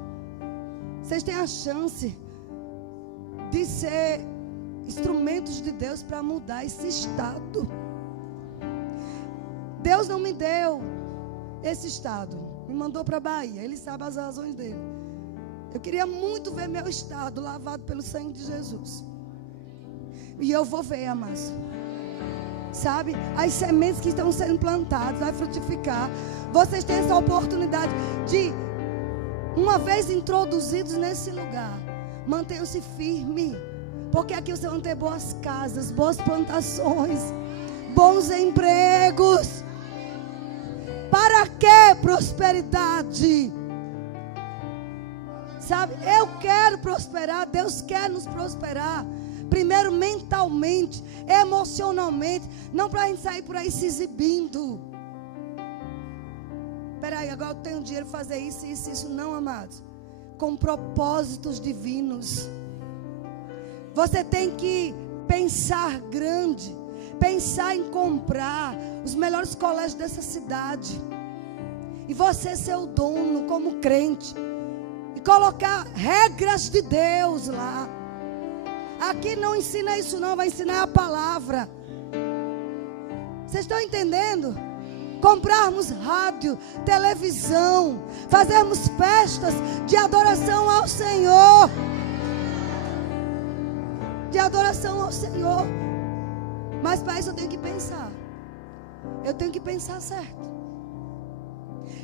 Vocês têm a chance de ser instrumentos de Deus para mudar esse estado. Deus não me deu esse estado, me mandou para a Bahia. Ele sabe as razões dele. Eu queria muito ver meu estado lavado pelo sangue de Jesus. E eu vou ver, amados. Sabe, as sementes que estão sendo plantadas vai frutificar. Vocês têm essa oportunidade de, uma vez introduzidos nesse lugar, mantenham-se firmes, porque aqui vocês vão ter boas casas, boas plantações, bons empregos. Para que prosperidade? Sabe, eu quero prosperar, Deus quer nos prosperar. Primeiro mentalmente, emocionalmente, não para a gente sair por aí se exibindo. Peraí, agora eu tenho dinheiro para fazer isso, não, amados. Com propósitos divinos. Você tem que pensar grande, pensar em comprar os melhores colégios dessa cidade, e você ser o dono como crente, e colocar regras de Deus lá. Aqui não ensina isso não, vai ensinar a palavra. Vocês estão entendendo? Comprarmos rádio, televisão, fazermos festas de adoração ao Senhor. De adoração ao Senhor. Mas para isso eu tenho que pensar. Eu tenho que pensar certo.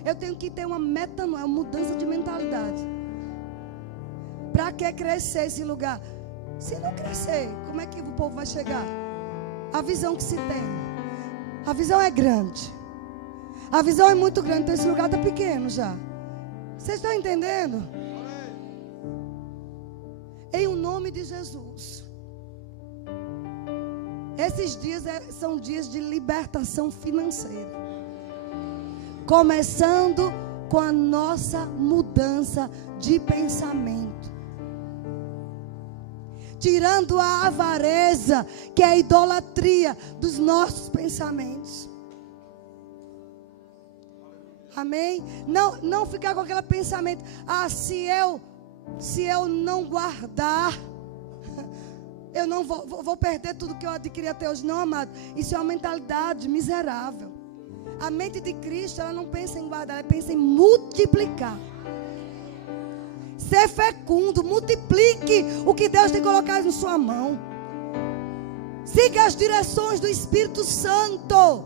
Eu tenho que ter uma metanoia, uma mudança de mentalidade. Para que crescer esse lugar? Se não crescer, como é que o povo vai chegar? A visão que se tem. A visão é grande. A visão é muito grande, então esse lugar está pequeno já. Vocês estão entendendo? Em o nome de Jesus. Esses dias são dias de libertação financeira. Começando com a nossa mudança de pensamento. Tirando a avareza, que é a idolatria dos nossos pensamentos. Amém? Não ficar com aquele pensamento. Se eu não guardar, eu não vou perder tudo que eu adquiri até hoje. Não, amado. Isso é uma mentalidade miserável. A mente de Cristo, ela não pensa em guardar, ela pensa em multiplicar. Ser fecundo, multiplique o que Deus tem colocado em sua mão. Siga as direções do Espírito Santo.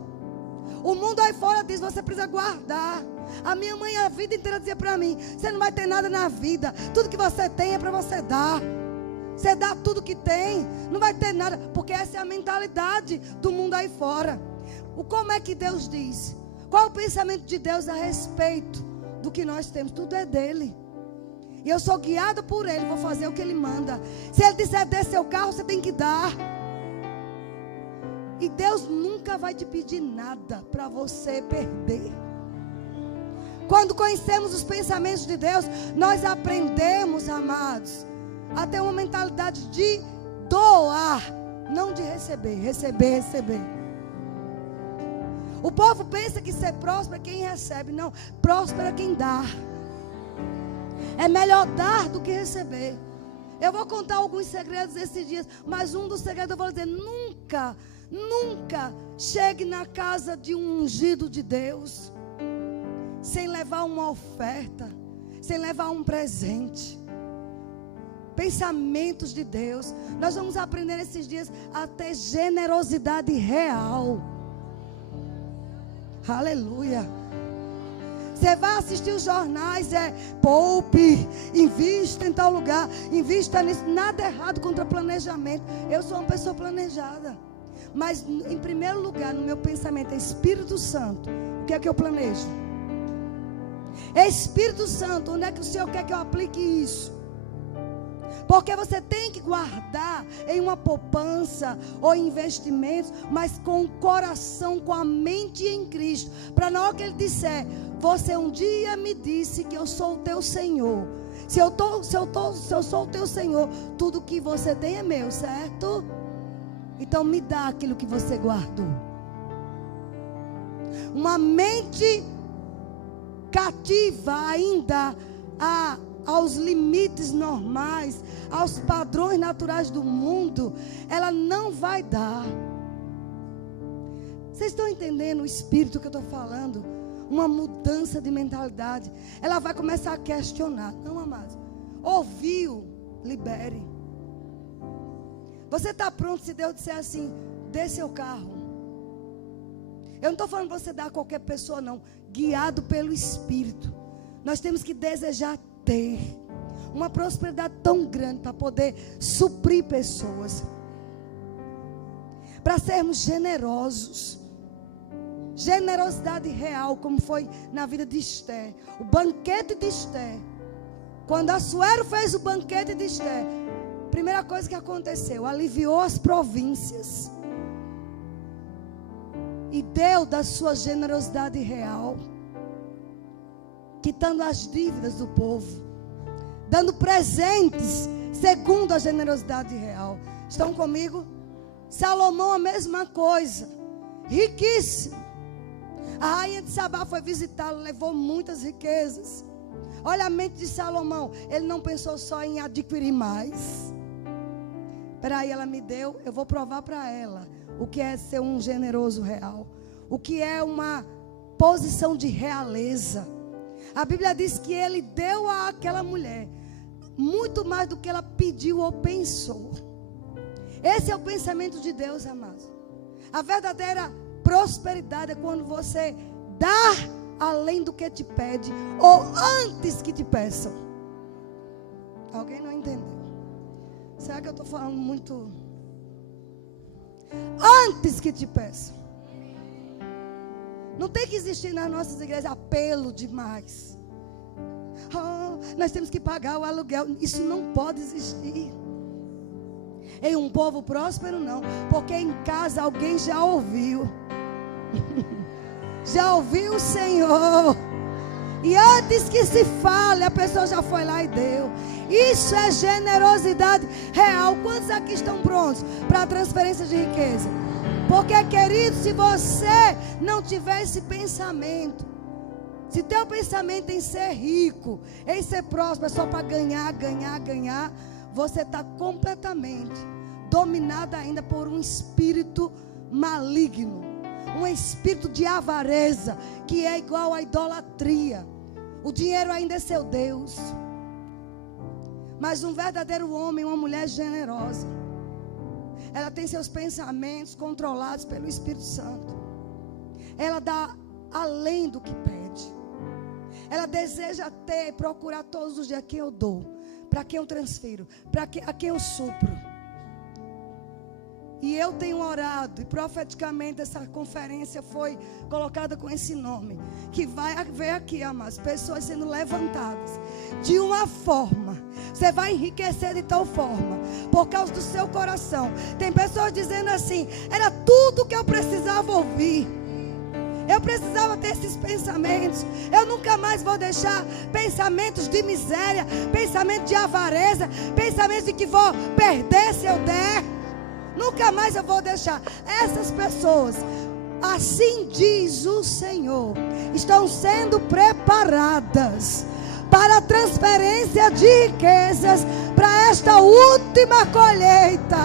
O mundo aí fora diz, você precisa guardar. A minha mãe a vida inteira dizia para mim, você não vai ter nada na vida. Tudo que você tem é para você dar. Você dá tudo que tem, não vai ter nada. Porque essa é a mentalidade do mundo aí fora. Como é que Deus diz? Qual é o pensamento de Deus a respeito do que nós temos? Tudo é dele. E eu sou guiado por ele, vou fazer o que ele manda. Se ele disser dê seu carro, você tem que dar. E Deus nunca vai te pedir nada para você perder. Quando conhecemos os pensamentos de Deus, nós aprendemos, amados, a ter uma mentalidade de doar, não de receber. Receber. O povo pensa que ser próspero é quem recebe. Não, próspero é quem dá. É melhor dar do que receber. Eu vou contar alguns segredos esses dias, mas um dos segredos eu vou dizer: nunca chegue na casa de um ungido de Deus sem levar uma oferta, sem levar um presente. Pensamentos de Deus. Nós vamos aprender esses dias a ter generosidade real. Aleluia. Você vai assistir os jornais, poupe, invista em tal lugar, invista nisso. Nada errado contra planejamento. Eu sou uma pessoa planejada. Mas em primeiro lugar, no meu pensamento, é Espírito Santo. O que é que eu planejo? É Espírito Santo, onde é que o Senhor quer que eu aplique isso? Porque você tem que guardar em uma poupança ou investimentos, mas com o coração, com a mente em Cristo. Para na hora que Ele disser, você um dia me disse que eu sou o teu Senhor. Se eu sou o teu Senhor, tudo que você tem é meu, certo? Então me dá aquilo que você guardou. Uma mente cativa ainda aos limites normais, aos padrões naturais do mundo, ela não vai dar. Vocês estão entendendo o espírito que eu estou falando? Uma mudança de mentalidade. Ela vai começar a questionar. Não, amado. Ouviu, libere. Você está pronto se Deus disser assim, dê seu carro. Eu não estou falando para você dar a qualquer pessoa, não. Guiado pelo Espírito. Nós temos que desejar ter uma prosperidade tão grande para poder suprir pessoas. Para sermos generosos. Generosidade real, como foi na vida de Esther. O banquete de Esther. Quando Assuero fez o banquete de Esther, primeira coisa que aconteceu, aliviou as províncias. E deu da sua generosidade real, quitando as dívidas do povo, dando presentes segundo a generosidade real. Estão comigo? Salomão a mesma coisa, riquíssimo. A rainha de Sabá foi visitá-lo, levou muitas riquezas. Olha a mente de Salomão, ele não pensou só em adquirir mais. Peraí, ela me deu, eu vou provar para ela o que é ser um generoso real, o que é uma posição de realeza. A Bíblia diz que ele deu àquela mulher muito mais do que ela pediu ou pensou. Esse é o pensamento de Deus, amados. A verdadeira prosperidade é quando você dá além do que te pede ou antes que te peçam. Alguém não entendeu? Será que eu estou falando muito? Antes que te peçam. Não tem que existir nas nossas igrejas apelo demais. Oh, nós temos que pagar o aluguel. Isso não pode existir. Em um povo próspero não. Porque em casa alguém já ouviu. Já ouviu o Senhor. E antes que se fale, a pessoa já foi lá e deu. Isso é generosidade real. Quantos aqui estão prontos para a transferência de riqueza? Porque, querido, se você não tiver esse pensamento, se teu pensamento em ser rico, em ser próspero, só para ganhar, você está completamente dominado ainda por um espírito maligno, um espírito de avareza, que é igual à idolatria. O dinheiro ainda é seu Deus. Mas um verdadeiro homem, uma mulher generosa, ela tem seus pensamentos controlados pelo Espírito Santo. Ela dá além do que pede. Ela deseja ter, procurar todos os dias quem eu dou, para quem eu transfiro, a quem eu supro. E eu tenho orado, e profeticamente essa conferência foi colocada com esse nome, que vai haver aqui, amados, pessoas sendo levantadas de uma forma. Você vai enriquecer de tal forma, por causa do seu coração. Tem pessoas dizendo assim, era tudo que eu precisava ouvir. Eu precisava ter esses pensamentos. Eu nunca mais vou deixar pensamentos de miséria, pensamentos de avareza, pensamentos de que vou perder se eu der. Nunca mais eu vou deixar. Essas pessoas, assim diz o Senhor, estão sendo preparadas para a transferência de riquezas para esta última colheita.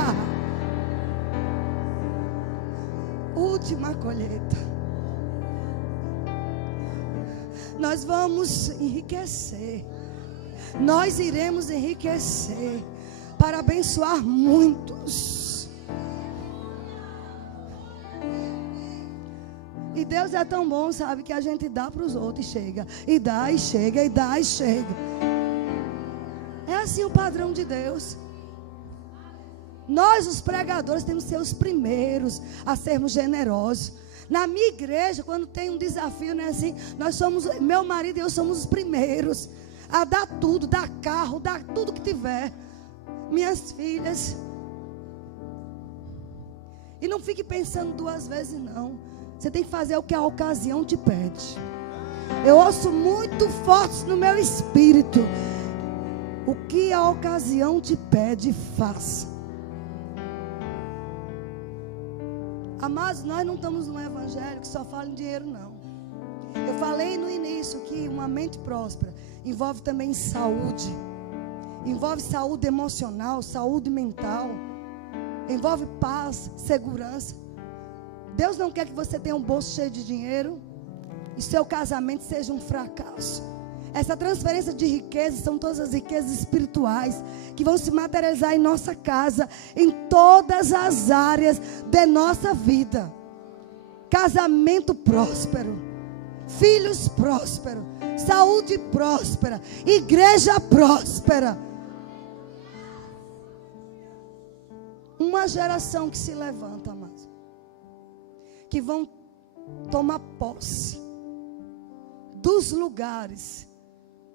Última colheita. Nós vamos enriquecer. Nós iremos enriquecer para abençoar muitos. E Deus é tão bom, sabe, que a gente dá para os outros e chega. E dá e chega, e dá e chega. É assim o padrão de Deus. Nós, os pregadores, temos que ser os primeiros a sermos generosos. Na minha igreja, quando tem um desafio, não é assim? Nós somos, meu marido e eu somos os primeiros a dar tudo, dar carro, dar tudo que tiver. minhas filhas. E não fique pensando duas vezes, não. Você tem que fazer o que a ocasião te pede. Eu ouço muito forte no meu espírito. O que a ocasião te pede, faça. Amados, nós não estamos num evangelho que só fala em dinheiro, não. Eu falei no início que uma mente próspera envolve também saúde. Envolve saúde emocional, saúde mental. Envolve paz, segurança. Deus não quer que você tenha um bolso cheio de dinheiro e seu casamento seja um fracasso. Essa transferência de riquezas são todas as riquezas espirituais que vão se materializar em nossa casa, em todas as áreas de nossa vida. Casamento próspero, filhos prósperos, saúde próspera, igreja próspera. Uma geração que se levanta, amados, que vão tomar posse dos lugares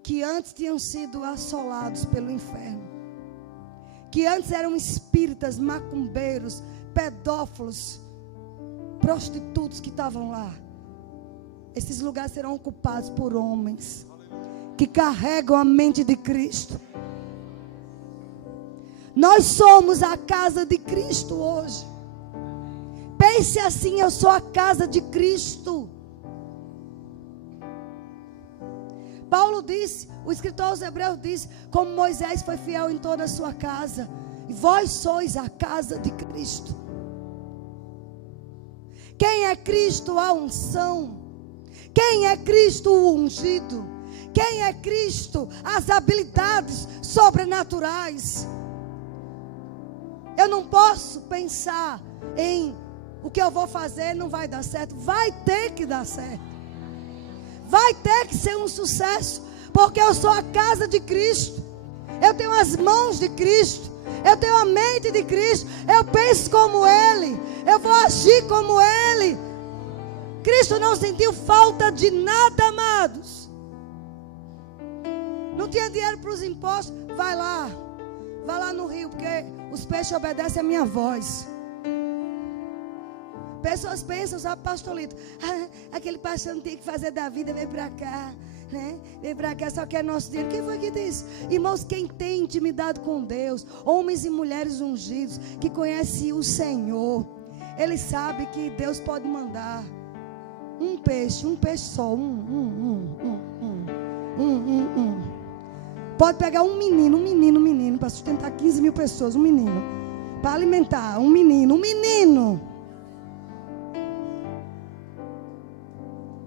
que antes tinham sido assolados pelo inferno, que antes eram espíritas, macumbeiros, pedófilos, prostitutos que estavam lá. Esses lugares serão ocupados por homens que carregam a mente de Cristo. Nós somos a casa de Cristo hoje. Pense assim: eu sou a casa de Cristo. Paulo disse, o escritor aos Hebreus disse, como Moisés foi fiel em toda a sua casa, e vós sois a casa de Cristo. Quem é Cristo? A unção. Quem é Cristo? O ungido. Quem é Cristo? As habilidades sobrenaturais. Eu não posso pensar em o que eu vou fazer não vai dar certo. Vai ter que dar certo. Vai ter que ser um sucesso, porque eu sou a casa de Cristo. Eu tenho as mãos de Cristo. Eu tenho a mente de Cristo. Eu penso como Ele. Eu vou agir como Ele. Cristo não sentiu falta de nada, amados. Não tinha dinheiro para os impostos? Vai lá no rio, porque os peixes obedecem a minha voz. Pessoas pensam, sabe, pastor Lito, aquele pastor não tinha que fazer da vida, vem para cá, né? Vem para cá, só quer nosso dinheiro. Quem foi que disse? Irmãos, quem tem intimidade com Deus, homens e mulheres ungidos, que conhecem o Senhor, ele sabe que Deus pode mandar um peixe só, pode pegar um menino, para sustentar 15 mil pessoas, um menino, para alimentar, um menino.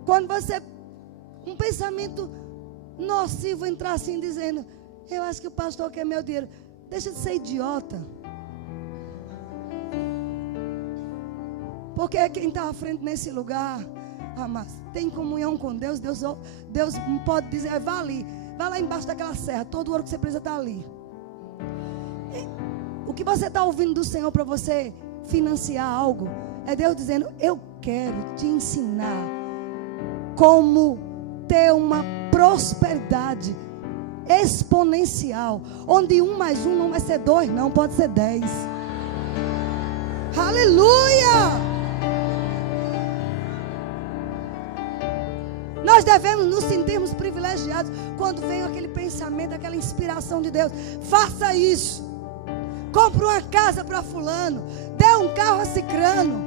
Quando você, um pensamento nocivo entrar assim, dizendo, eu acho que o pastor quer meu dinheiro, deixa de ser idiota. Porque quem está à frente nesse lugar, amados, tem comunhão com Deus. Deus pode dizer, vai lá embaixo daquela serra, todo o ouro que você precisa está ali. O que você está ouvindo do Senhor para você financiar algo, é Deus dizendo, eu quero te ensinar como ter uma prosperidade exponencial, onde 1 mais 1 não vai ser 2, não, pode ser 10. Aleluia! Nós devemos nos sentirmos privilegiados quando vem aquele pensamento, aquela inspiração de Deus. Faça isso. Compre uma casa para fulano, dê um carro a cicrano,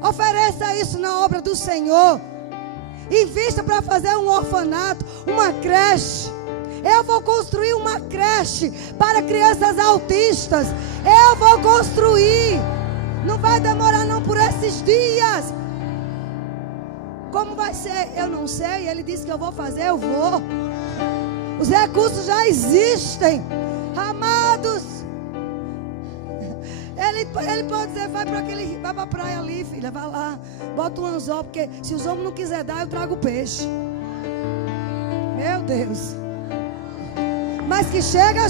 ofereça isso na obra do Senhor. Invista para fazer um orfanato, uma creche. Eu vou construir uma creche para crianças autistas. Eu vou construir. Não vai demorar não por esses dias. Como vai ser? Eu não sei. Ele disse que eu vou fazer, eu vou. Os recursos já existem. Amados, Ele pode dizer, vai para a praia ali, filha, vai lá, bota um anzol, porque se os homens não quiserem dar, eu trago peixe. Meu Deus. Mas que chega.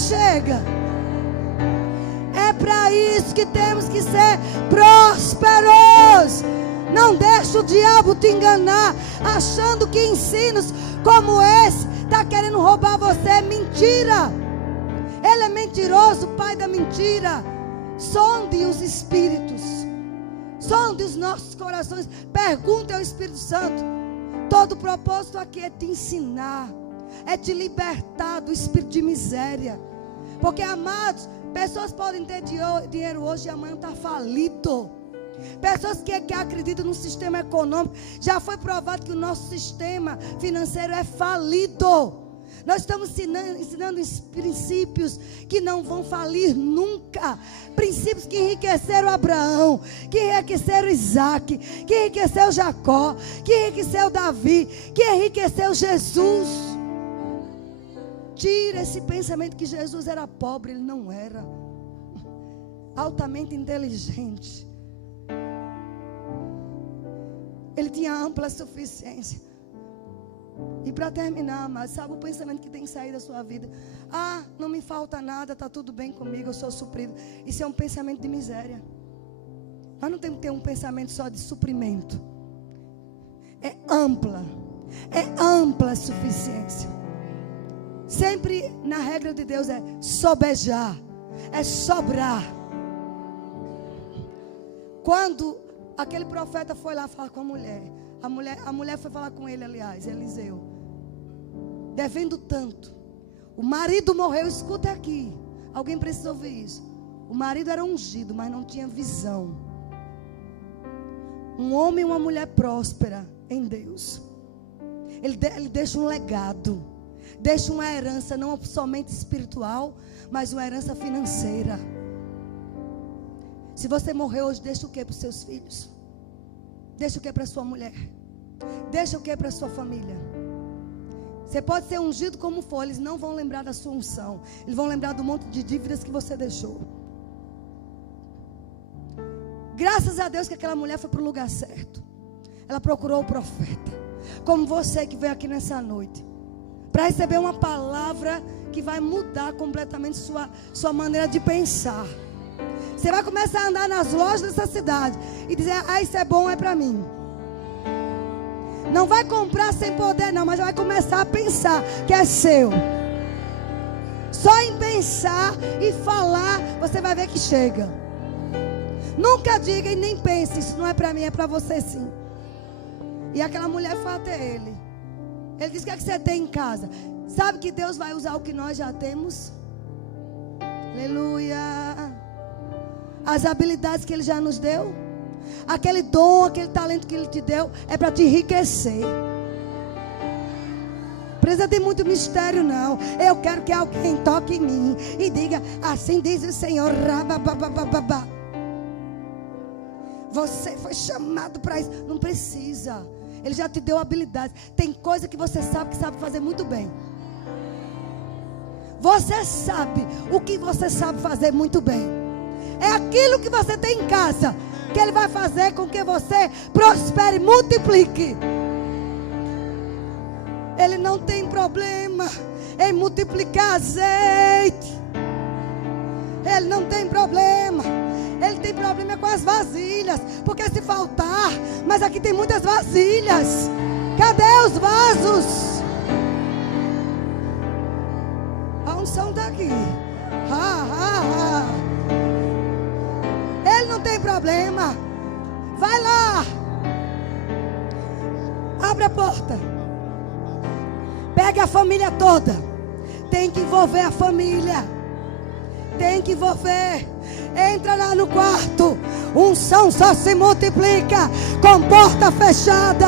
É para isso que temos que ser prósperos. Não deixe o diabo te enganar, achando que ensinos como esse está querendo roubar você. Mentira. Ele é mentiroso, pai da mentira. Sonde os espíritos, sonde os nossos corações. Pergunte ao Espírito Santo. Todo o propósito aqui é te ensinar, é te libertar do espírito de miséria. Porque, amados, pessoas podem ter dinheiro hoje e amanhã está falido. Pessoas que acreditam no sistema econômico. Já foi provado que o nosso sistema financeiro é falido. Nós estamos ensinando princípios que não vão falir nunca. Princípios que enriqueceram Abraão, que enriqueceram Isaac, que enriqueceu Jacó, que enriqueceu Davi, que enriqueceu Jesus. Tira esse pensamento que Jesus era pobre. Ele não era. Altamente inteligente. Ele tinha ampla suficiência. E para terminar, mas sabe o pensamento que tem que sair da sua vida? Ah, não me falta nada, está tudo bem comigo, eu sou suprido. Isso é um pensamento de miséria. Nós não temos que ter um pensamento só de suprimento. É ampla a suficiência. Sempre na regra de Deus é sobejar, é sobrar. Quando aquele profeta foi lá falar com a mulher foi falar com ele, aliás, Eliseu, devendo tanto. O marido morreu, escuta aqui, alguém precisa ouvir isso. O marido era ungido, mas não tinha visão. Um homem e uma mulher próspera em Deus, ele deixa um legado, deixa uma herança, não somente espiritual, mas uma herança financeira. Se você morrer hoje, deixa o que para os seus filhos? Deixa o que para sua mulher? Deixa o que para sua família? Você pode ser ungido como for, eles não vão lembrar da sua unção. Eles vão lembrar do monte de dívidas que você deixou. Graças a Deus que aquela mulher foi para o lugar certo. Ela procurou o profeta. Como você que veio aqui nessa noite, para receber uma palavra que vai mudar completamente sua maneira de pensar. Você vai começar a andar nas lojas dessa cidade e dizer: ah, isso é bom, é para mim. Não vai comprar sem poder não, mas vai começar a pensar que é seu. Só em pensar e falar, você vai ver que chega. Nunca diga e nem pense: isso não é para mim, é para você sim. E aquela mulher foi até ele. Ele disse: o que é que você tem em casa? Sabe que Deus vai usar o que nós já temos? Aleluia. As habilidades que Ele já nos deu, aquele dom, aquele talento que Ele te deu, é para te enriquecer. Precisa ter muito mistério não. Eu quero que alguém toque em mim e diga: assim diz o Senhor. Você foi chamado para isso. Não precisa. Ele já te deu habilidades. Tem coisa que você sabe que sabe fazer muito bem. Você sabe o que você sabe fazer muito bem. É aquilo que você tem em casa que Ele vai fazer com que você prospere, multiplique. Ele não tem problema em multiplicar azeite. Ele não tem problema. Ele tem problema com as vasilhas. Porque se faltar, mas aqui tem muitas vasilhas. Cadê os vasos? A unção está aqui. Ele não tem problema. Vai lá. Abre a porta. Pega a família toda. Tem que envolver a família. Tem que envolver. Entra lá no quarto. Unção só se multiplica com porta fechada.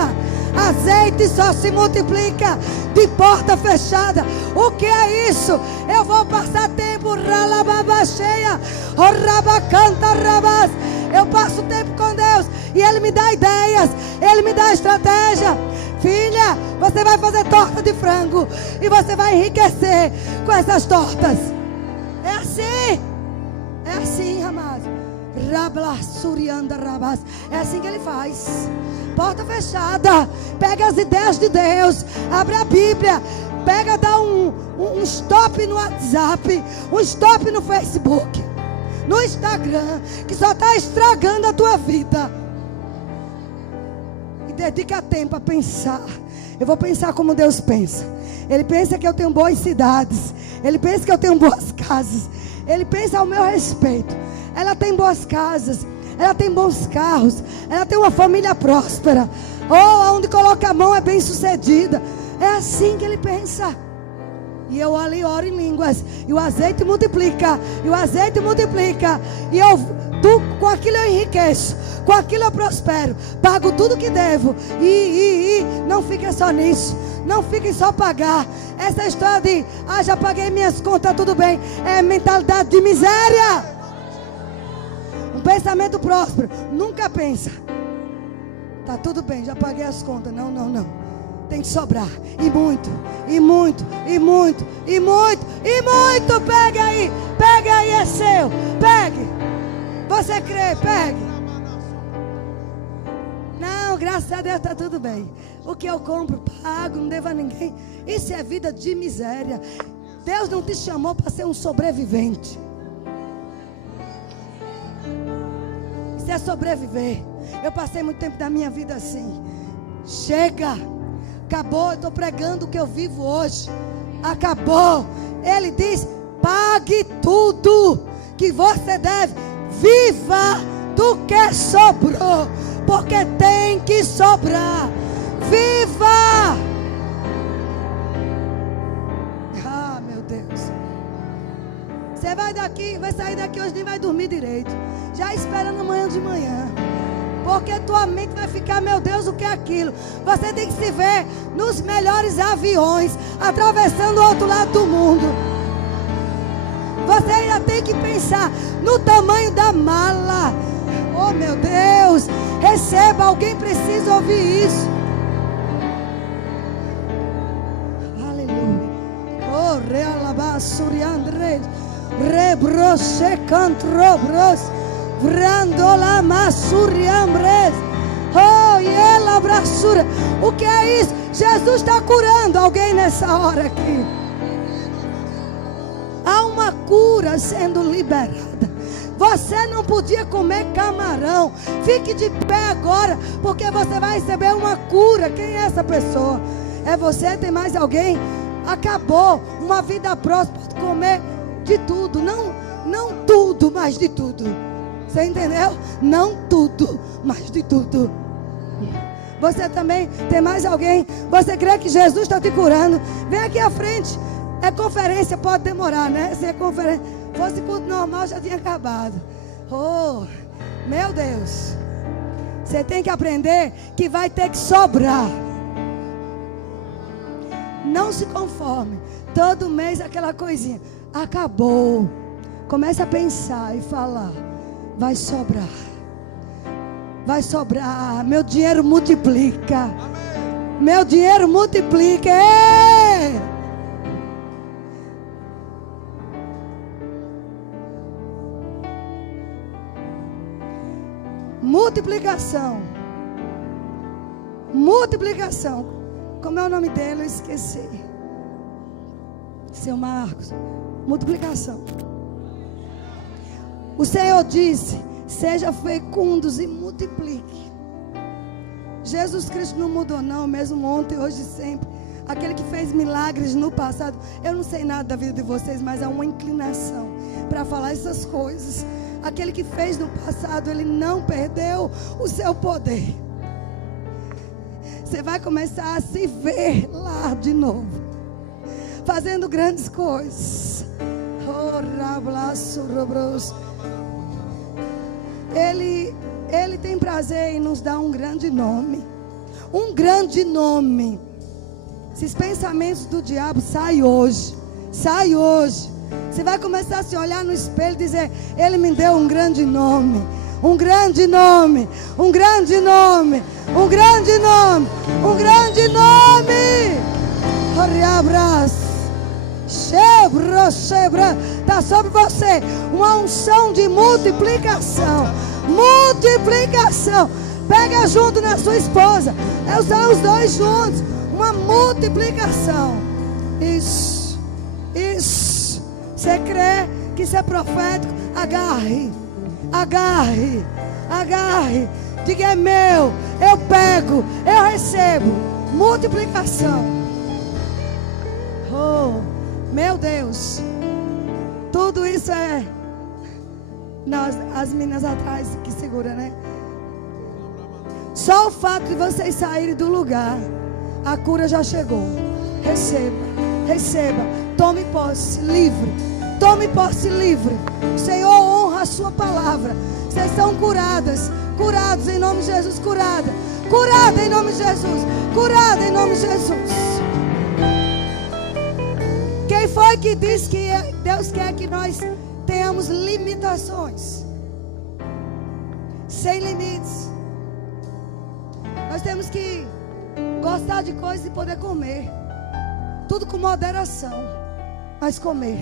Azeite só se multiplica de porta fechada. O que é isso? Eu vou passar tempo ralababacheia, orabacanta rabas. Eu passo tempo com Deus e Ele me dá ideias, Ele me dá estratégia. Filha, você vai fazer torta de frango e você vai enriquecer com essas tortas. É assim, amado. É assim que Ele faz. Porta fechada. Pega as ideias de Deus. Abre a Bíblia. Pega, dá um stop no WhatsApp, um stop no Facebook, no Instagram, que só está estragando a tua vida. E dedica tempo a pensar. Eu vou pensar como Deus pensa. Ele pensa que eu tenho boas cidades. Ele pensa que eu tenho boas casas. Ele pensa ao meu respeito. Ela tem boas casas. Ela tem bons carros. Ela tem uma família próspera. Aonde coloca a mão é bem sucedida. É assim que ele pensa. E eu ali oro em línguas. E o azeite multiplica. E o azeite multiplica. E com aquilo eu enriqueço. Com aquilo eu prospero. Pago tudo que devo. E não fiquem só nisso. Não fiquem só pagar. Essa história de já paguei minhas contas, tudo bem. É mentalidade de miséria. Um pensamento próspero. Nunca pensa. Tá tudo bem, já paguei as contas. Não. Tem que sobrar. E muito. E muito. E muito. E muito. E muito. Pega aí, é seu. Pegue. Você crê, pegue. Não, graças a Deus está tudo bem. O que eu compro, pago, não devo a ninguém. Isso é vida de miséria. Deus não te chamou para ser um sobrevivente. Isso é sobreviver. Eu passei muito tempo da minha vida assim. Chega. Acabou, eu estou pregando o que eu vivo hoje. Acabou. Ele diz, pague tudo que você deve. Viva do que sobrou. Porque tem que sobrar. Viva! Ah, meu Deus. Você vai sair daqui hoje, nem vai dormir direito. Já esperando amanhã de manhã. Porque tua mente vai ficar, meu Deus, o que é aquilo? Você tem que se ver nos melhores aviões, atravessando o outro lado do mundo. Você ainda tem que pensar no tamanho da mala. Oh, meu Deus. Receba, alguém precisa ouvir isso. Aleluia. Oh, realabasuriandre. Rebrose cantrobros. Vrandola massuriambres. Oh, e ela abraçura. O que é isso? Jesus está curando alguém nessa hora aqui. Há uma cura sendo liberada. Você não podia comer camarão. Fique de pé agora, porque você vai receber uma cura. Quem é essa pessoa? É você? Tem mais alguém? Acabou. Uma vida próspera, comer de tudo. Não tudo, mas de tudo. Você entendeu? Não tudo, mas de tudo. Você também? Tem mais alguém? Você crê que Jesus está te curando? Vem aqui à frente. É conferência, pode demorar, né? Se é conferência, fosse culto normal, já tinha acabado. Oh, meu Deus. Você tem que aprender que vai ter que sobrar. Não se conforme. Todo mês aquela coisinha. Acabou. Comece a pensar e falar. Vai sobrar. Vai sobrar. Meu dinheiro multiplica. Amém. Meu dinheiro multiplica. Ei! Multiplicação. Multiplicação. Como é o nome dele? Eu esqueci. Seu Marcos. Multiplicação. O Senhor disse: seja fecundos e multiplique. Jesus Cristo não mudou não, mesmo ontem, hoje e sempre. Aquele que fez milagres no passado. Eu não sei nada da vida de vocês, mas há uma inclinação para falar essas coisas. Aquele que fez no passado, ele não perdeu o seu poder. Você vai começar a se ver lá de novo, fazendo grandes coisas. Ele tem prazer em nos dar um grande nome. Um grande nome. Esses pensamentos do diabo saem hoje. Sai hoje. Você vai começar a se olhar no espelho e dizer: ele me deu um grande nome. Um grande nome. Um grande nome. Um grande nome. Um grande nome. Está sobre você uma unção de multiplicação. Multiplicação. Pega junto na sua esposa. É usar os dois juntos. Uma multiplicação. Isso. Isso. Você crê que isso é profético? Agarre. Agarre. Agarre. Diga: é meu. Eu pego. Eu recebo. Multiplicação. Oh. Meu Deus. Tudo isso é... Nós, as meninas atrás que segura, né? Só o fato de vocês saírem do lugar, a cura já chegou. Receba, receba. Tome posse, livre. Tome posse, livre. O Senhor honra a sua palavra. Vocês são curadas. Curados em nome de Jesus. Curada. Curada em nome de Jesus. Curada em nome de Jesus. Quem foi que disse que Deus quer que nós tenhamos limitações? Sem limites. Nós temos que gostar de coisas e poder comer. Tudo com moderação, mas comer.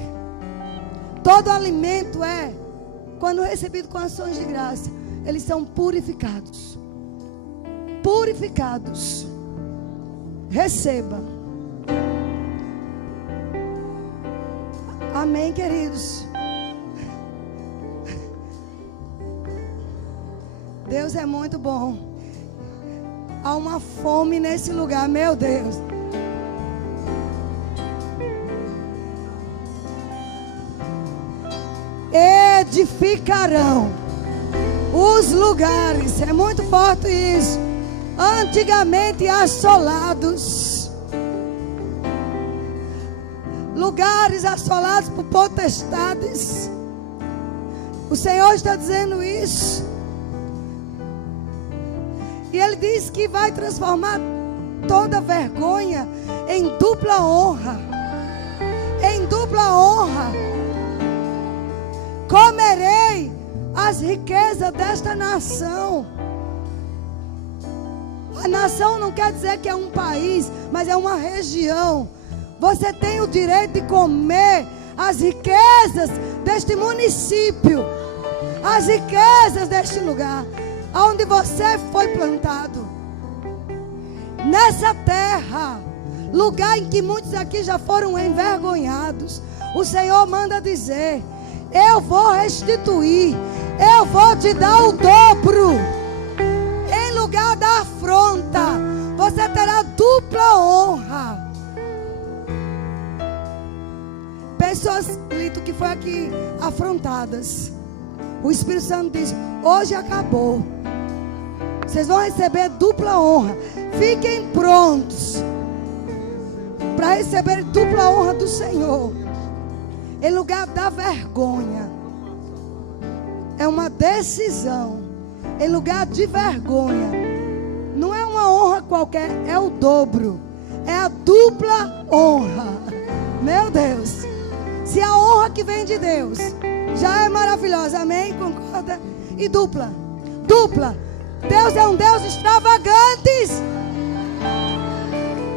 Todo alimento quando recebido com ações de graça, eles são purificados. Purificados. Receba. Amém, queridos. Deus é muito bom. Há uma fome nesse lugar, meu Deus. Edificarão os lugares. É muito forte isso. Antigamente assolados. Lugares assolados por potestades. O Senhor está dizendo isso. E Ele diz que vai transformar toda vergonha em dupla honra. Em dupla honra. Comerei as riquezas desta nação. A nação não quer dizer que é um país, mas é uma região. Você tem o direito de comer as riquezas deste município. As riquezas deste lugar. Onde você foi plantado. Nessa terra. Lugar em que muitos aqui já foram envergonhados. O Senhor manda dizer: eu vou restituir. Eu vou te dar o dobro. Em lugar da afronta, você terá dupla honra. Pessoas, Lito, que foi aqui afrontadas. O Espírito Santo diz: hoje acabou. Vocês vão receber dupla honra. Fiquem prontos para receber dupla honra do Senhor. Em lugar da vergonha. É uma decisão. Em lugar de vergonha. Não é uma honra qualquer, é o dobro. É a dupla honra. Meu Deus. Se a honra que vem de Deus já é maravilhosa, amém? Concorda? E dupla. Dupla. Deus é um Deus extravagante.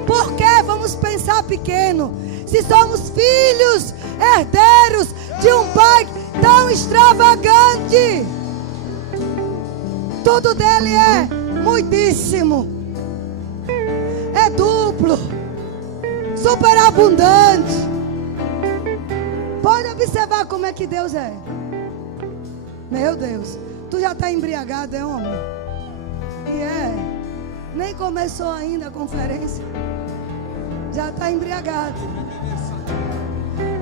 Por que vamos pensar pequeno? Se somos filhos, herdeiros de um Pai tão extravagante. Tudo dele é muitíssimo. É duplo. Superabundante. Pode observar como é que Deus é. Meu Deus. Tu já está embriagado, é homem? E nem começou ainda a conferência. Já está embriagado.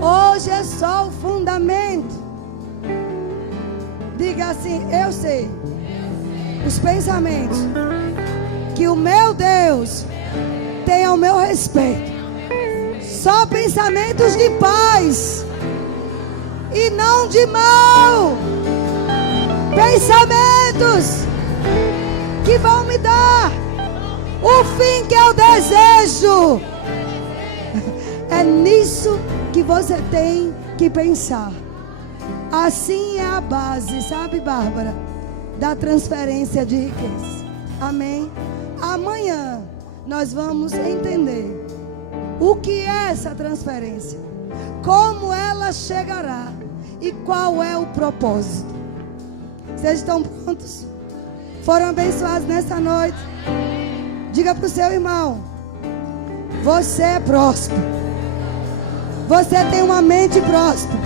Hoje é só o fundamento. Diga assim: eu sei os pensamentos que o meu Deus tem ao meu respeito. Só pensamentos de paz e não de mal. Pensamentos que vão me dar o fim que eu desejo. É nisso que você tem que pensar. Assim é a base, sabe, Bárbara, da transferência de riqueza. Amém? Amanhã nós vamos entender o que é essa transferência, como ela chegará e qual é o propósito. Vocês estão prontos? Foram abençoados nessa noite? Diga para o seu irmão: você é próspero. Você tem uma mente próspera.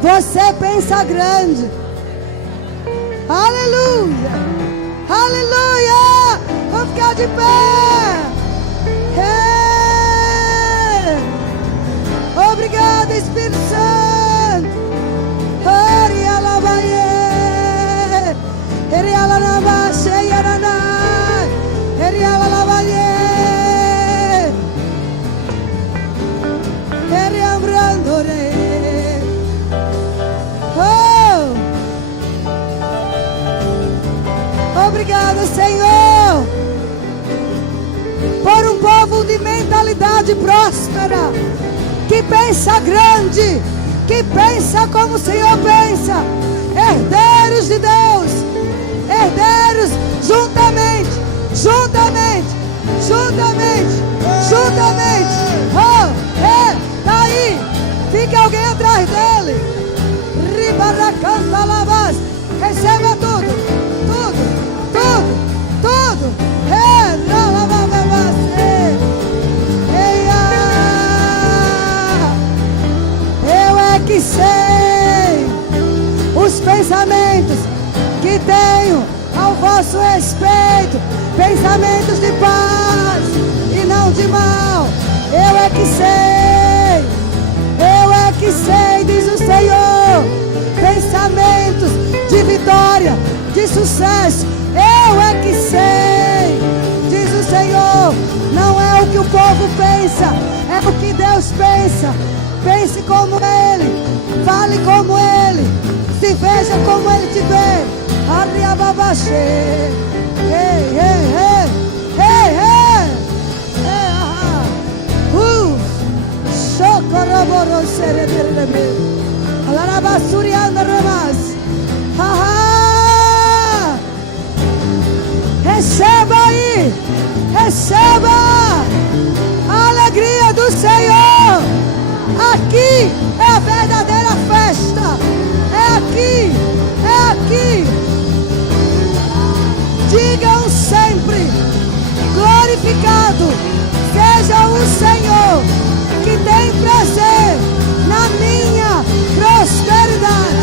Você pensa grande. Aleluia. Aleluia. Vamos ficar de pé. Obrigado, Senhor, por um povo de mentalidade próspera, que pensa grande, que pensa como o Senhor pensa. Herdeiros de Deus, herdeiros juntamente. Oh, tá aí. Fica alguém atrás dele. Ribaracanta lavas. Receba tudo. Eu é que sei os pensamentos que tenho ao vosso respeito, pensamentos de paz e não de mal. Eu é que sei, diz o Senhor, pensamentos de vitória, de sucesso. Eu é que sei, diz o Senhor. Não é o que o povo pensa, é o que Deus pensa. Pense como Ele, fale como Ele, se veja como Ele te vê. Arriababaxê, hey, hey, hey, hey, hey, Socorroboros sereberebe, alarabasurianda ramas, receba aí, receba a alegria do Senhor. Aqui é a verdadeira festa, é aqui. Digam sempre: glorificado seja o Senhor, que tem prazer na minha prosperidade.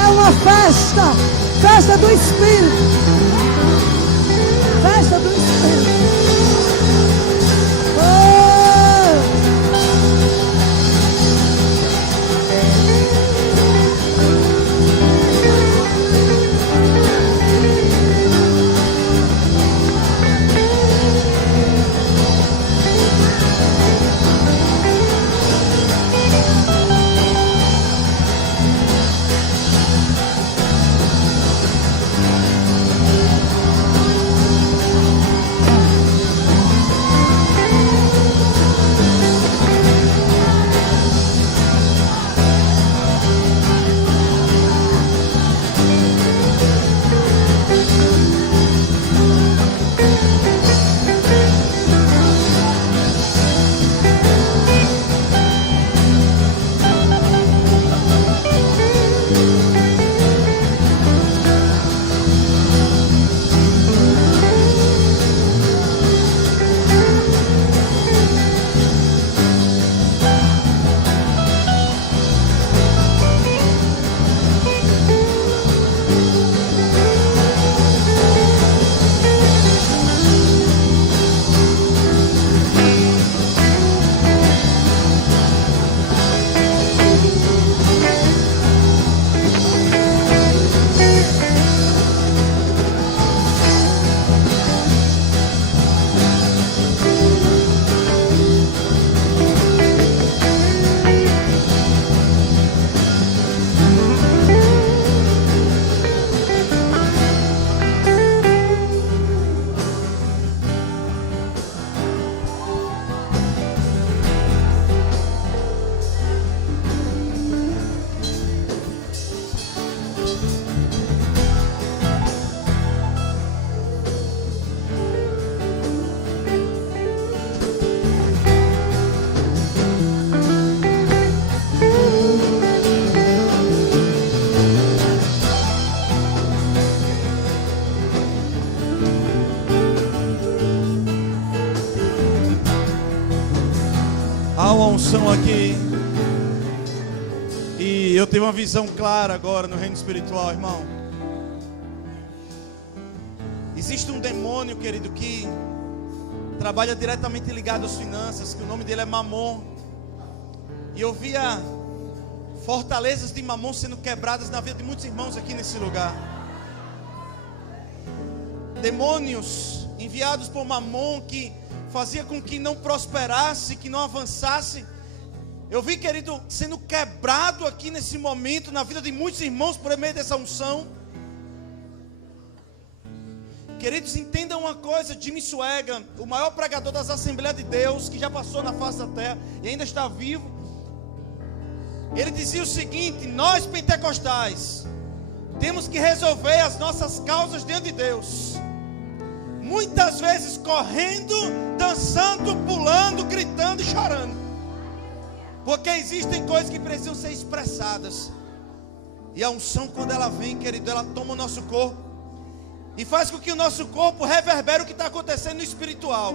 É uma festa do Espírito, festa do Espírito. Há uma unção aqui. E eu tenho uma visão clara agora no reino espiritual, irmão. Existe um demônio, querido, que trabalha diretamente ligado às finanças, que o nome dele é Mamon. E eu via Fortalezas de Mamon sendo quebradas na vida de muitos irmãos aqui nesse lugar. Demônios enviados por Mamon que fazia com que não prosperasse, que não avançasse. Eu vi, querido, sendo quebrado aqui nesse momento na vida de muitos irmãos por meio dessa unção. Queridos, entendam uma coisa, Jimmy Swaggart, o maior pregador das Assembleias de Deus, que já passou na face da terra e ainda está vivo, ele dizia o seguinte: nós pentecostais temos que resolver as nossas causas diante de Deus, muitas vezes correndo, dançando, pulando, gritando e chorando, porque existem coisas que precisam ser expressadas, e a unção, quando ela vem, querido, ela toma o nosso corpo e faz com que o nosso corpo reverbere o que está acontecendo no espiritual.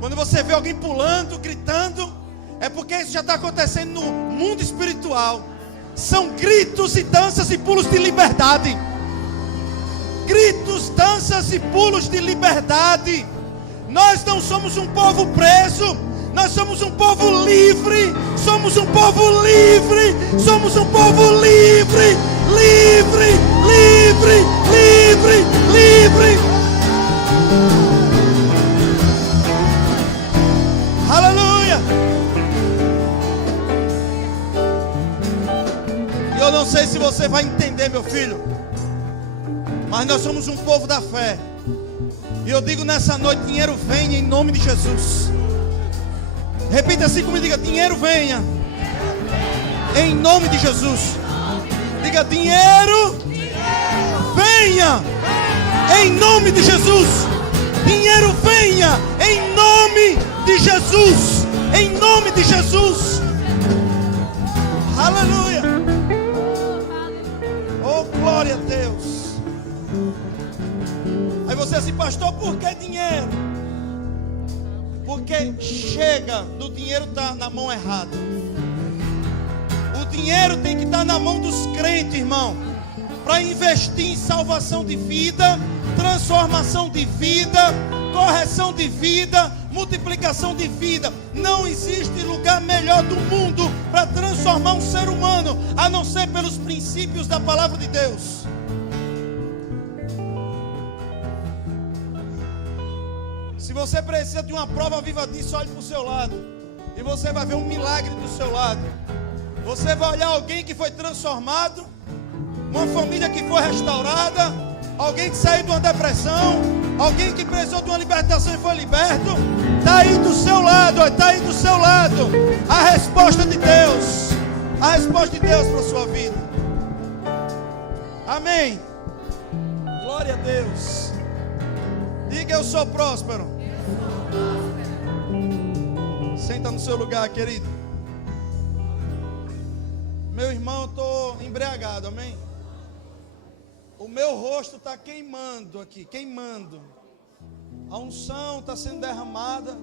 Quando você vê alguém pulando, gritando, é porque isso já está acontecendo no mundo espiritual. São gritos e danças e pulos de liberdade. Gritos, danças e pulos de liberdade. Nós não somos um povo preso, nós somos um povo livre. Somos um povo livre. Somos um povo livre. Livre, livre, livre, livre. Aleluia. E eu não sei se você vai entender, meu filho, mas nós somos um povo da fé. E eu digo nessa noite: dinheiro venha em nome de Jesus. Repita assim comigo, diga: dinheiro venha em nome de Jesus. Diga: dinheiro venha em nome de Jesus. Dinheiro venha em nome de Jesus. Em nome de Jesus. Aleluia. Oh, glória a Deus. Aí você assim: pastor, por que dinheiro? Porque chega do dinheiro estar na mão errada. O dinheiro tem que estar na mão dos crentes, irmão, para investir em salvação de vida, transformação de vida, correção de vida, multiplicação de vida. Não existe lugar melhor do mundo para transformar um ser humano, a não ser pelos princípios da palavra de Deus. Se você precisa de uma prova viva disso, olhe para o seu lado e você vai ver um milagre do seu lado. Você vai olhar alguém que foi transformado, uma família que foi restaurada, alguém que saiu de uma depressão, alguém que precisou de uma libertação e foi liberto. Está aí do seu lado, está aí do seu lado a resposta de Deus, a resposta de Deus para a sua vida. Amém. Glória a Deus. Diga: eu sou próspero. Senta no seu lugar, querido. Meu irmão, eu estou embriagado, amém? O meu rosto está queimando aqui, queimando. A unção está sendo derramada.